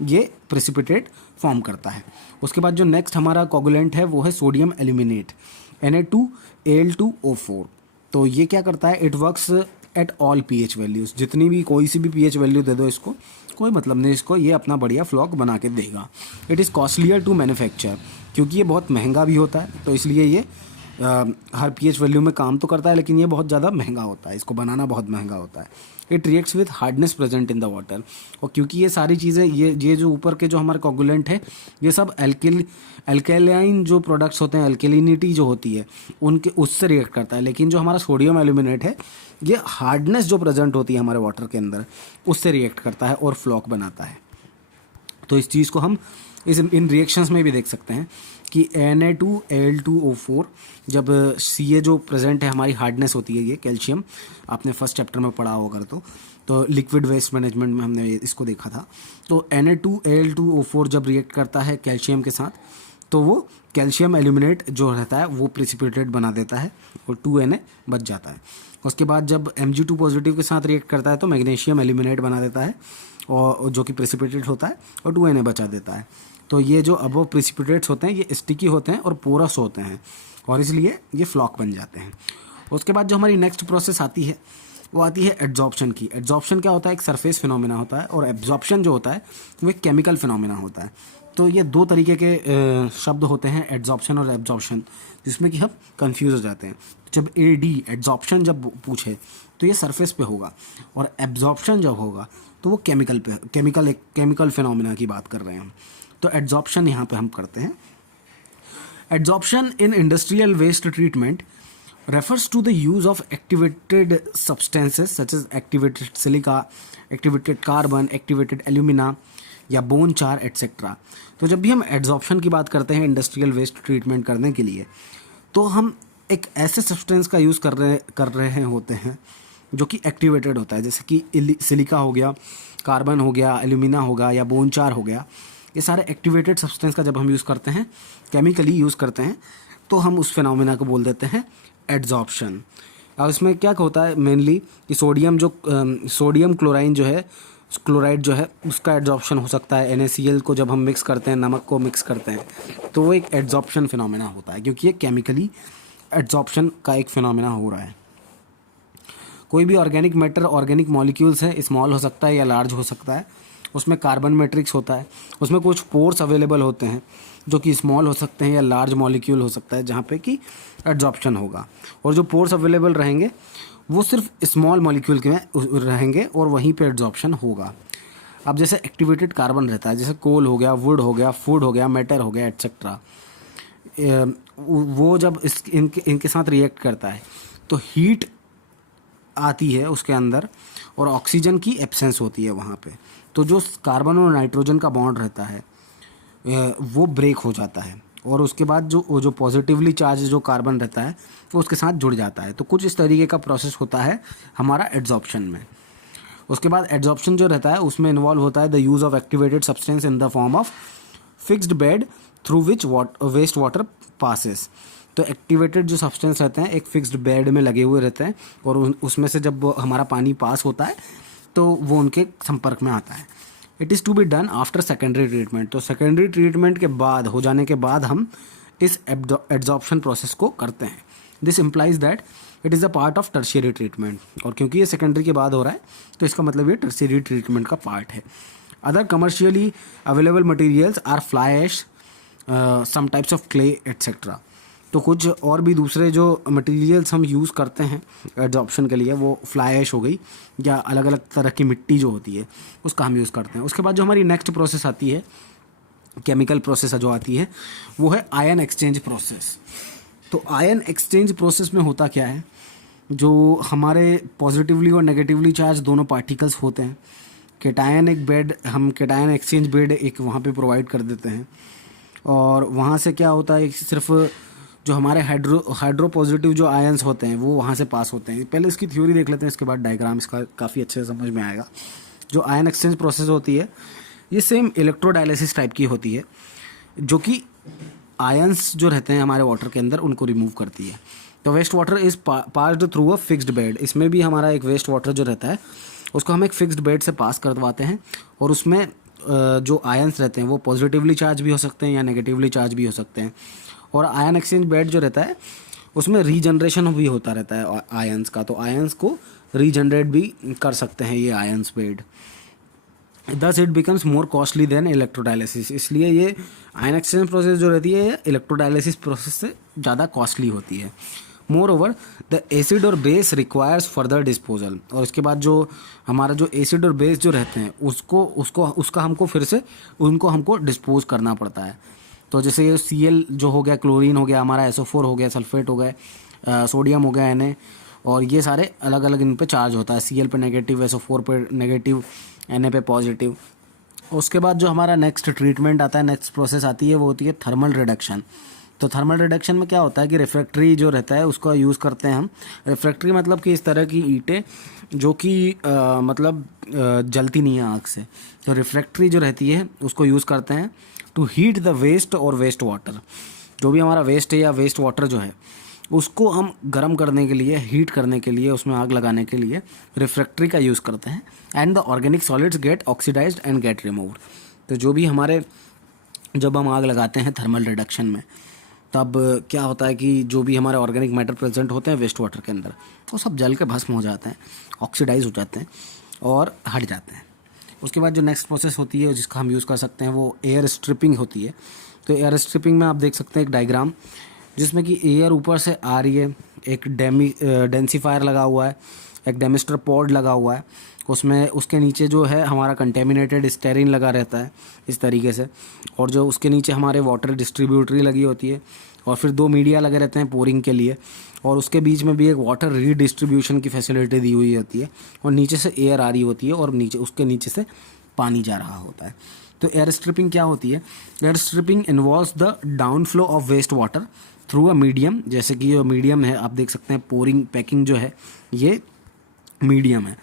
ये प्रेसिपिटेट फॉर्म करता है। उसके बाद जो नेक्स्ट हमारा कोगुलेंट है वो है सोडियम एल्यूमिनेट Na2Al2O4। तो ये क्या करता है, it works at all pH values, जितनी भी कोई सी भी pH वैल्यू दे दो इसको, कोई मतलब नहीं, इसको ये अपना बढ़िया फ्लॉक बना के देगा। It is costlier to manufacture, क्योंकि ये बहुत महंगा भी होता है, तो इसलिए ये हर pH वैल्यू में काम तो करता है, लेकिन ये बहुत ज़्यादा महंगा होता है, इसको बनाना बहुत महंगा होता है। It reacts with hardness present in the water, और क्योंकि ये सारी चीज़ें, ये जो ऊपर के जो हमारे कोगुलेंट है, ये सब एल्केलाइन जो प्रोडक्ट्स होते हैं, एल्केलिनिटी जो होती है उनके उससे रिएक्ट करता है। लेकिन जो हमारा सोडियम एल्यूमिनेट है, ये हार्डनेस जो प्रेजेंट होती है हमारे वाटर के अंदर, उससे रिएक्ट करता है और फ्लॉक बनाता है। तो इस चीज़ को हम इन रिएक्शंस में भी देख सकते हैं कि Na2Al2O4 जब Ca जो प्रेजेंट है, हमारी हार्डनेस होती है, ये कैल्शियम, आपने फर्स्ट चैप्टर में पढ़ा होगा, तो लिक्विड वेस्ट मैनेजमेंट में हमने इसको देखा था। तो Na2Al2O4 जब रिएक्ट करता है कैल्शियम के साथ, तो वो कैल्शियम एल्यूमिनेट जो रहता है वो प्रेसिपिटेट बना देता है और 2Na बच जाता है। उसके बाद जब Mg2 पॉजिटिव के साथ रिएक्ट करता है तो मैग्नीशियम एल्यूमिनेट बना देता है, और जो कि प्रेसिपिटेट होता है, और 2Na बचा देता है। तो ये जो अबव प्रेसिपिटेट्स होते हैं, ये स्टिकी होते हैं और पोरस होते हैं, और इसलिए ये फ्लॉक बन जाते हैं। उसके बाद जो हमारी नेक्स्ट प्रोसेस आती है वो आती है एड्जॉर्प्शन की। एड्जॉर्प्शन क्या होता है, एक सरफेस फिनोमिना होता है, और एब्जॉर्प्शन जो होता है वो एक केमिकल फिनोमिना होता है। तो ये दो तरीके के शब्द होते हैं, एड्जॉर्प्शन और एब्जॉर्प्शन, जिसमें कि हम कंफ्यूज हो जाते हैं। जब एड्जॉर्प्शन जब पूछे तो ये सरफेस पे होगा, और एब्जॉर्प्शन जब होगा तो वो केमिकल फिनोमिना की बात कर रहे हैं हम। तो एड्जॉर्प्शन यहाँ पे हम करते हैं। Adsorption in industrial waste treatment refers to the use of activated substances such as activated silica, activated carbon, activated alumina या बोन चार एट्सेट्रा। तो जब भी हम एड्जॉर्प्शन की बात करते हैं इंडस्ट्रियल वेस्ट ट्रीटमेंट करने के लिए, तो हम एक ऐसे सब्सटेंस का यूज़ कर रहे होते हैं जो कि एक्टिवेटेड होता है, जैसे कि सिलिका हो गया, कार्बन हो गया, एल्यूमिना होगा, या बोन चार हो गया। ये सारे एक्टिवेटेड सब्सटेंस का जब हम यूज़ करते हैं, केमिकली यूज़ करते हैं, तो हम उस फिनोमिना को बोल देते हैं एड्जॉर्प्शन। और इसमें क्या होता है मेनली कि सोडियम क्लोराइड जो है उसका एड्जॉर्प्शन हो सकता है। NaCl को जब हम मिक्स करते हैं, नमक को मिक्स करते हैं, तो वो एक एड्जॉर्प्शन फिनोमिना होता है, क्योंकि ये केमिकली एड्जॉर्प्शन का एक फिनोमिना हो रहा है। कोई भी ऑर्गेनिक मैटर, ऑर्गेनिक मॉलिक्यूल्स है, स्मॉल हो सकता है या लार्ज हो सकता है, उसमें कार्बन मैट्रिक्स होता है, उसमें कुछ पोर्स अवेलेबल होते हैं जो कि स्मॉल हो सकते हैं या लार्ज मॉलिक्यूल हो सकता है, जहाँ पे कि एड्जॉर्प्शन होगा। और जो पोर्स अवेलेबल रहेंगे वो सिर्फ स्मॉल मॉलिक्यूल के में रहेंगे, और वहीं पे एड्जॉर्प्शन होगा। अब जैसे एक्टिवेटेड कार्बन रहता है, जैसे कोल हो गया, वुड हो गया, फूड हो गया, मैटर हो गया, एट्सेट्रा, वो जब इनके साथ रिएक्ट करता है तो हीट आती है उसके अंदर, और ऑक्सीजन की एब्सेंस होती है वहाँ पे। तो जो कार्बन और नाइट्रोजन का बॉन्ड रहता है वो ब्रेक हो जाता है, और उसके बाद जो पॉजिटिवली चार्ज जो कार्बन रहता है वो उसके साथ जुड़ जाता है। तो कुछ इस तरीके का प्रोसेस होता है हमारा एड्जॉर्प्शन में। उसके बाद एड्जॉर्प्शन जो रहता है उसमें इन्वॉल्व होता है the use of activated substance in the form of fixed bed through which waste water passes. तो एक्टिवेटेड जो सब्सटेंस रहते हैं एक फिक्स्ड बेड में लगे हुए रहते हैं, और उसमें से जब हमारा पानी पास होता है तो वो उनके संपर्क में आता है। It is to be done after secondary treatment. तो सेकेंडरी ट्रीटमेंट के बाद हो जाने के बाद हम इस एड्जॉर्प्शन प्रोसेस को करते हैं। This implies that it is a part of tertiary treatment, और क्योंकि ये सेकेंडरी के बाद हो रहा है तो इसका मतलब ये टर्शियरी ट्रीटमेंट का पार्ट है। Other commercially available materials are fly ash, some types of clay etcetera. तो कुछ और भी दूसरे जो मटेरियल्स हम यूज़ करते हैं एड्जॉर्प्शन के लिए, वो फ्लाई ऐश हो गई, या अलग अलग तरह की मिट्टी जो होती है उसका हम यूज़ करते हैं। उसके बाद जो हमारी नेक्स्ट प्रोसेस आती है, केमिकल प्रोसेस जो आती है, वो है आयन एक्सचेंज प्रोसेस। तो आयन एक्सचेंज प्रोसेस में होता क्या है, जो हमारे पॉजिटिवली और नेगेटिवली चार्ज दोनों पार्टिकल्स होते हैं, केटायन केटायन एक्सचेंज बेड एक वहाँ पे प्रोवाइड कर देते हैं, और वहाँ से क्या होता है, सिर्फ जो हमारे हाइड्रो पॉजिटिव जो आयंस होते हैं वो वहाँ से पास होते हैं। पहले इसकी थ्योरी देख लेते हैं, इसके बाद डायग्राम इसका काफ़ी अच्छे से समझ में आएगा। जो आयन एक्सचेंज प्रोसेस होती है ये सेम इलेक्ट्रोडायलिसिस टाइप की होती है, जो कि आयंस जो रहते हैं हमारे वाटर के अंदर उनको रिमूव करती है। तो waste water is passed through a fixed bed. इसमें भी हमारा एक वेस्ट वाटर जो रहता है उसको हम एक फिक्स्ड बेड से पास करवाते हैं, और उसमें जो आयन्स रहते हैं वो पॉजिटिवली चार्ज भी हो सकते हैं या नेगेटिवली चार्ज भी हो सकते हैं। और आयन एक्सचेंज बेड जो रहता है उसमें रीजनरेशन भी होता रहता है आयन्स का, तो आयन्स को रीजनरेट भी कर सकते हैं ये ions bed. Thus it becomes more costly than electrodialysis, इसलिए ये आयन एक्सचेंज प्रोसेस जो रहती है ये इलेक्ट्रोडायलिसिस प्रोसेस से ज़्यादा कॉस्टली होती है। मोर ओवर द एसिड और बेस रिक्वायर्स फर्दर डिस्पोजल, और इसके बाद जो हमारा जो एसिड और बेस जो रहते हैं उसका हमको फिर से हमको डिस्पोज करना पड़ता है। तो जैसे ये Cl जो हो गया, क्लोरीन हो गया, हमारा SO4 हो गया, सल्फेट हो गए, सोडियम हो गया Na, और ये सारे अलग अलग इन पे चार्ज होता है। Cl पे नेगेटिव, SO4 पे नेगेटिव, Na पे पॉजिटिव। उसके बाद जो हमारा नेक्स्ट ट्रीटमेंट आता है, नेक्स्ट प्रोसेस आती है, वो होती है थर्मल रिडक्शन। तो थर्मल रिडक्शन में क्या होता है कि रिफ्रैक्ट्री जो रहता है उसका यूज़ करते हैं हम। रिफ्रैक्ट्री मतलब कि इस तरह की ईंटें जो कि जलती नहीं है आग से, तो रिफ्रैक्ट्री जो रहती है उसको यूज़ करते हैं टू हीट द वेस्ट और वेस्ट वाटर। जो भी हमारा वेस्ट है या वेस्ट वाटर जो है उसको हम गर्म करने के लिए, हीट करने के लिए, उसमें आग लगाने के लिए रिफ्रैक्ट्री का यूज़ करते हैं। And the organic solids get oxidised and get removed. तो जो भी हमारे, जब हम आग लगाते हैं थर्मल रिडक्शन में, तब क्या होता है कि जो भी हमारे ऑर्गेनिक मैटर प्रेजेंट होते हैं वेस्ट वाटर के अंदर, वो सब जल के भस्म हो जाते हैं, ऑक्सीडाइज हो जाते हैं और हट जाते हैं। उसके बाद जो नेक्स्ट प्रोसेस होती है जिसका हम यूज़ कर सकते हैं वो एयर स्ट्रिपिंग होती है। तो एयर स्ट्रिपिंग में आप देख सकते हैं एक डायग्राम जिसमें कि एयर ऊपर से आ रही है, एक डेंसीफायर लगा हुआ है, एक डेमिस्टर पॉड लगा हुआ है, उसमें उसके नीचे जो है हमारा कंटेमिनेटेड स्टेरिन लगा रहता है इस तरीके से, और जो उसके नीचे हमारे वाटर डिस्ट्रीब्यूटरी लगी होती है, और फिर 2 मीडिया लगे रहते हैं पोरिंग के लिए, और उसके बीच में भी एक वाटर रीडिस्ट्रीब्यूशन की फैसिलिटी दी हुई होती है, और नीचे से एयर आ रही होती है और उसके नीचे से पानी जा रहा होता है। तो एयर स्ट्रिपिंग क्या होती है? Air stripping involves the down flow of waste water through a medium, जैसे कि ये मीडियम है, आप देख सकते हैं पोरिंग पैकिंग जो है ये मीडियम है।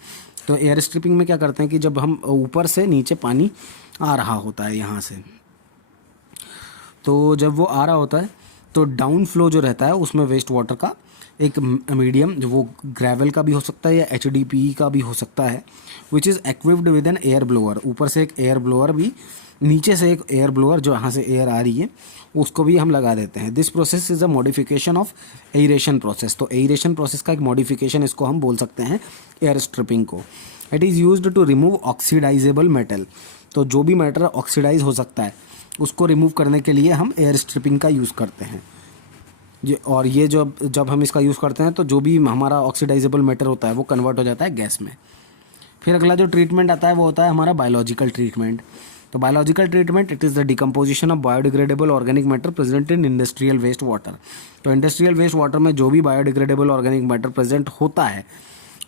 तो एयर स्ट्रिपिंग में क्या करते हैं कि जब हम ऊपर से नीचे पानी आ रहा होता है यहाँ से, तो जब वो आ रहा होता है तो डाउन फ्लो जो रहता है उसमें वेस्ट वाटर का एक मीडियम, जो वो ग्रेवल का भी हो सकता है या HDPE का भी हो सकता है, which is equipped with an air blower. ऊपर से एक एयर ब्लोअर भी, नीचे से एक एयर ब्लोअर जो यहाँ से एयर आ रही है उसको भी हम लगा देते हैं। This process is a modification of aeration process. तो एयरेशन प्रोसेस का एक मॉडिफिकेशन इसको हम बोल सकते हैं एयर स्ट्रिपिंग को। It is used to remove oxidisable metal. तो जो भी मैटर ऑक्सीडाइज हो सकता है उसको रिमूव करने के लिए हम एयर स्ट्रिपिंग का यूज़ करते हैं। और ये जब हम इसका यूज़ करते हैं तो जो भी हमारा ऑक्सीडाइजेबल मैटर होता है वो कन्वर्ट हो जाता है गैस में। फिर अगला जो ट्रीटमेंट आता है वो होता है हमारा बायोलॉजिकल ट्रीटमेंट। तो biological treatment, it is the decomposition of biodegradable organic matter present in industrial waste water. तो इंडस्ट्रियल वेस्ट वाटर में जो भी बायोडिग्रेडेबल ऑर्गेनिक मैटर प्रेजेंट होता है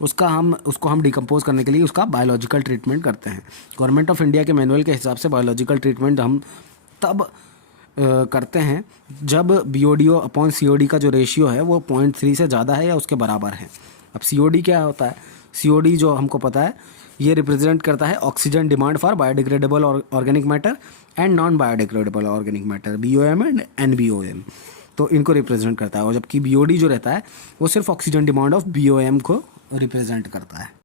उसको हम डिकम्पोज करने के लिए उसका बायोलॉजिकल ट्रीटमेंट करते हैं। गवर्नमेंट ऑफ इंडिया के मैनुअल के हिसाब से बायोलॉजिकल ट्रीटमेंट हम तब करते हैं जब BODO अपॉन COD का जो रेशियो है वो 0.3 से ज़्यादा है या उसके बराबर है। अब COD क्या होता है? COD जो हमको पता है ये रिप्रेजेंट करता है oxygen demand for biodegradable organic matter and non biodegradable organic matter, BOM and NBOM। तो इनको रिप्रेजेंट करता है, और जबकि BOD जो रहता है वो सिर्फ ऑक्सीजन डिमांड ऑफ BOM को रिप्रेजेंट करता है।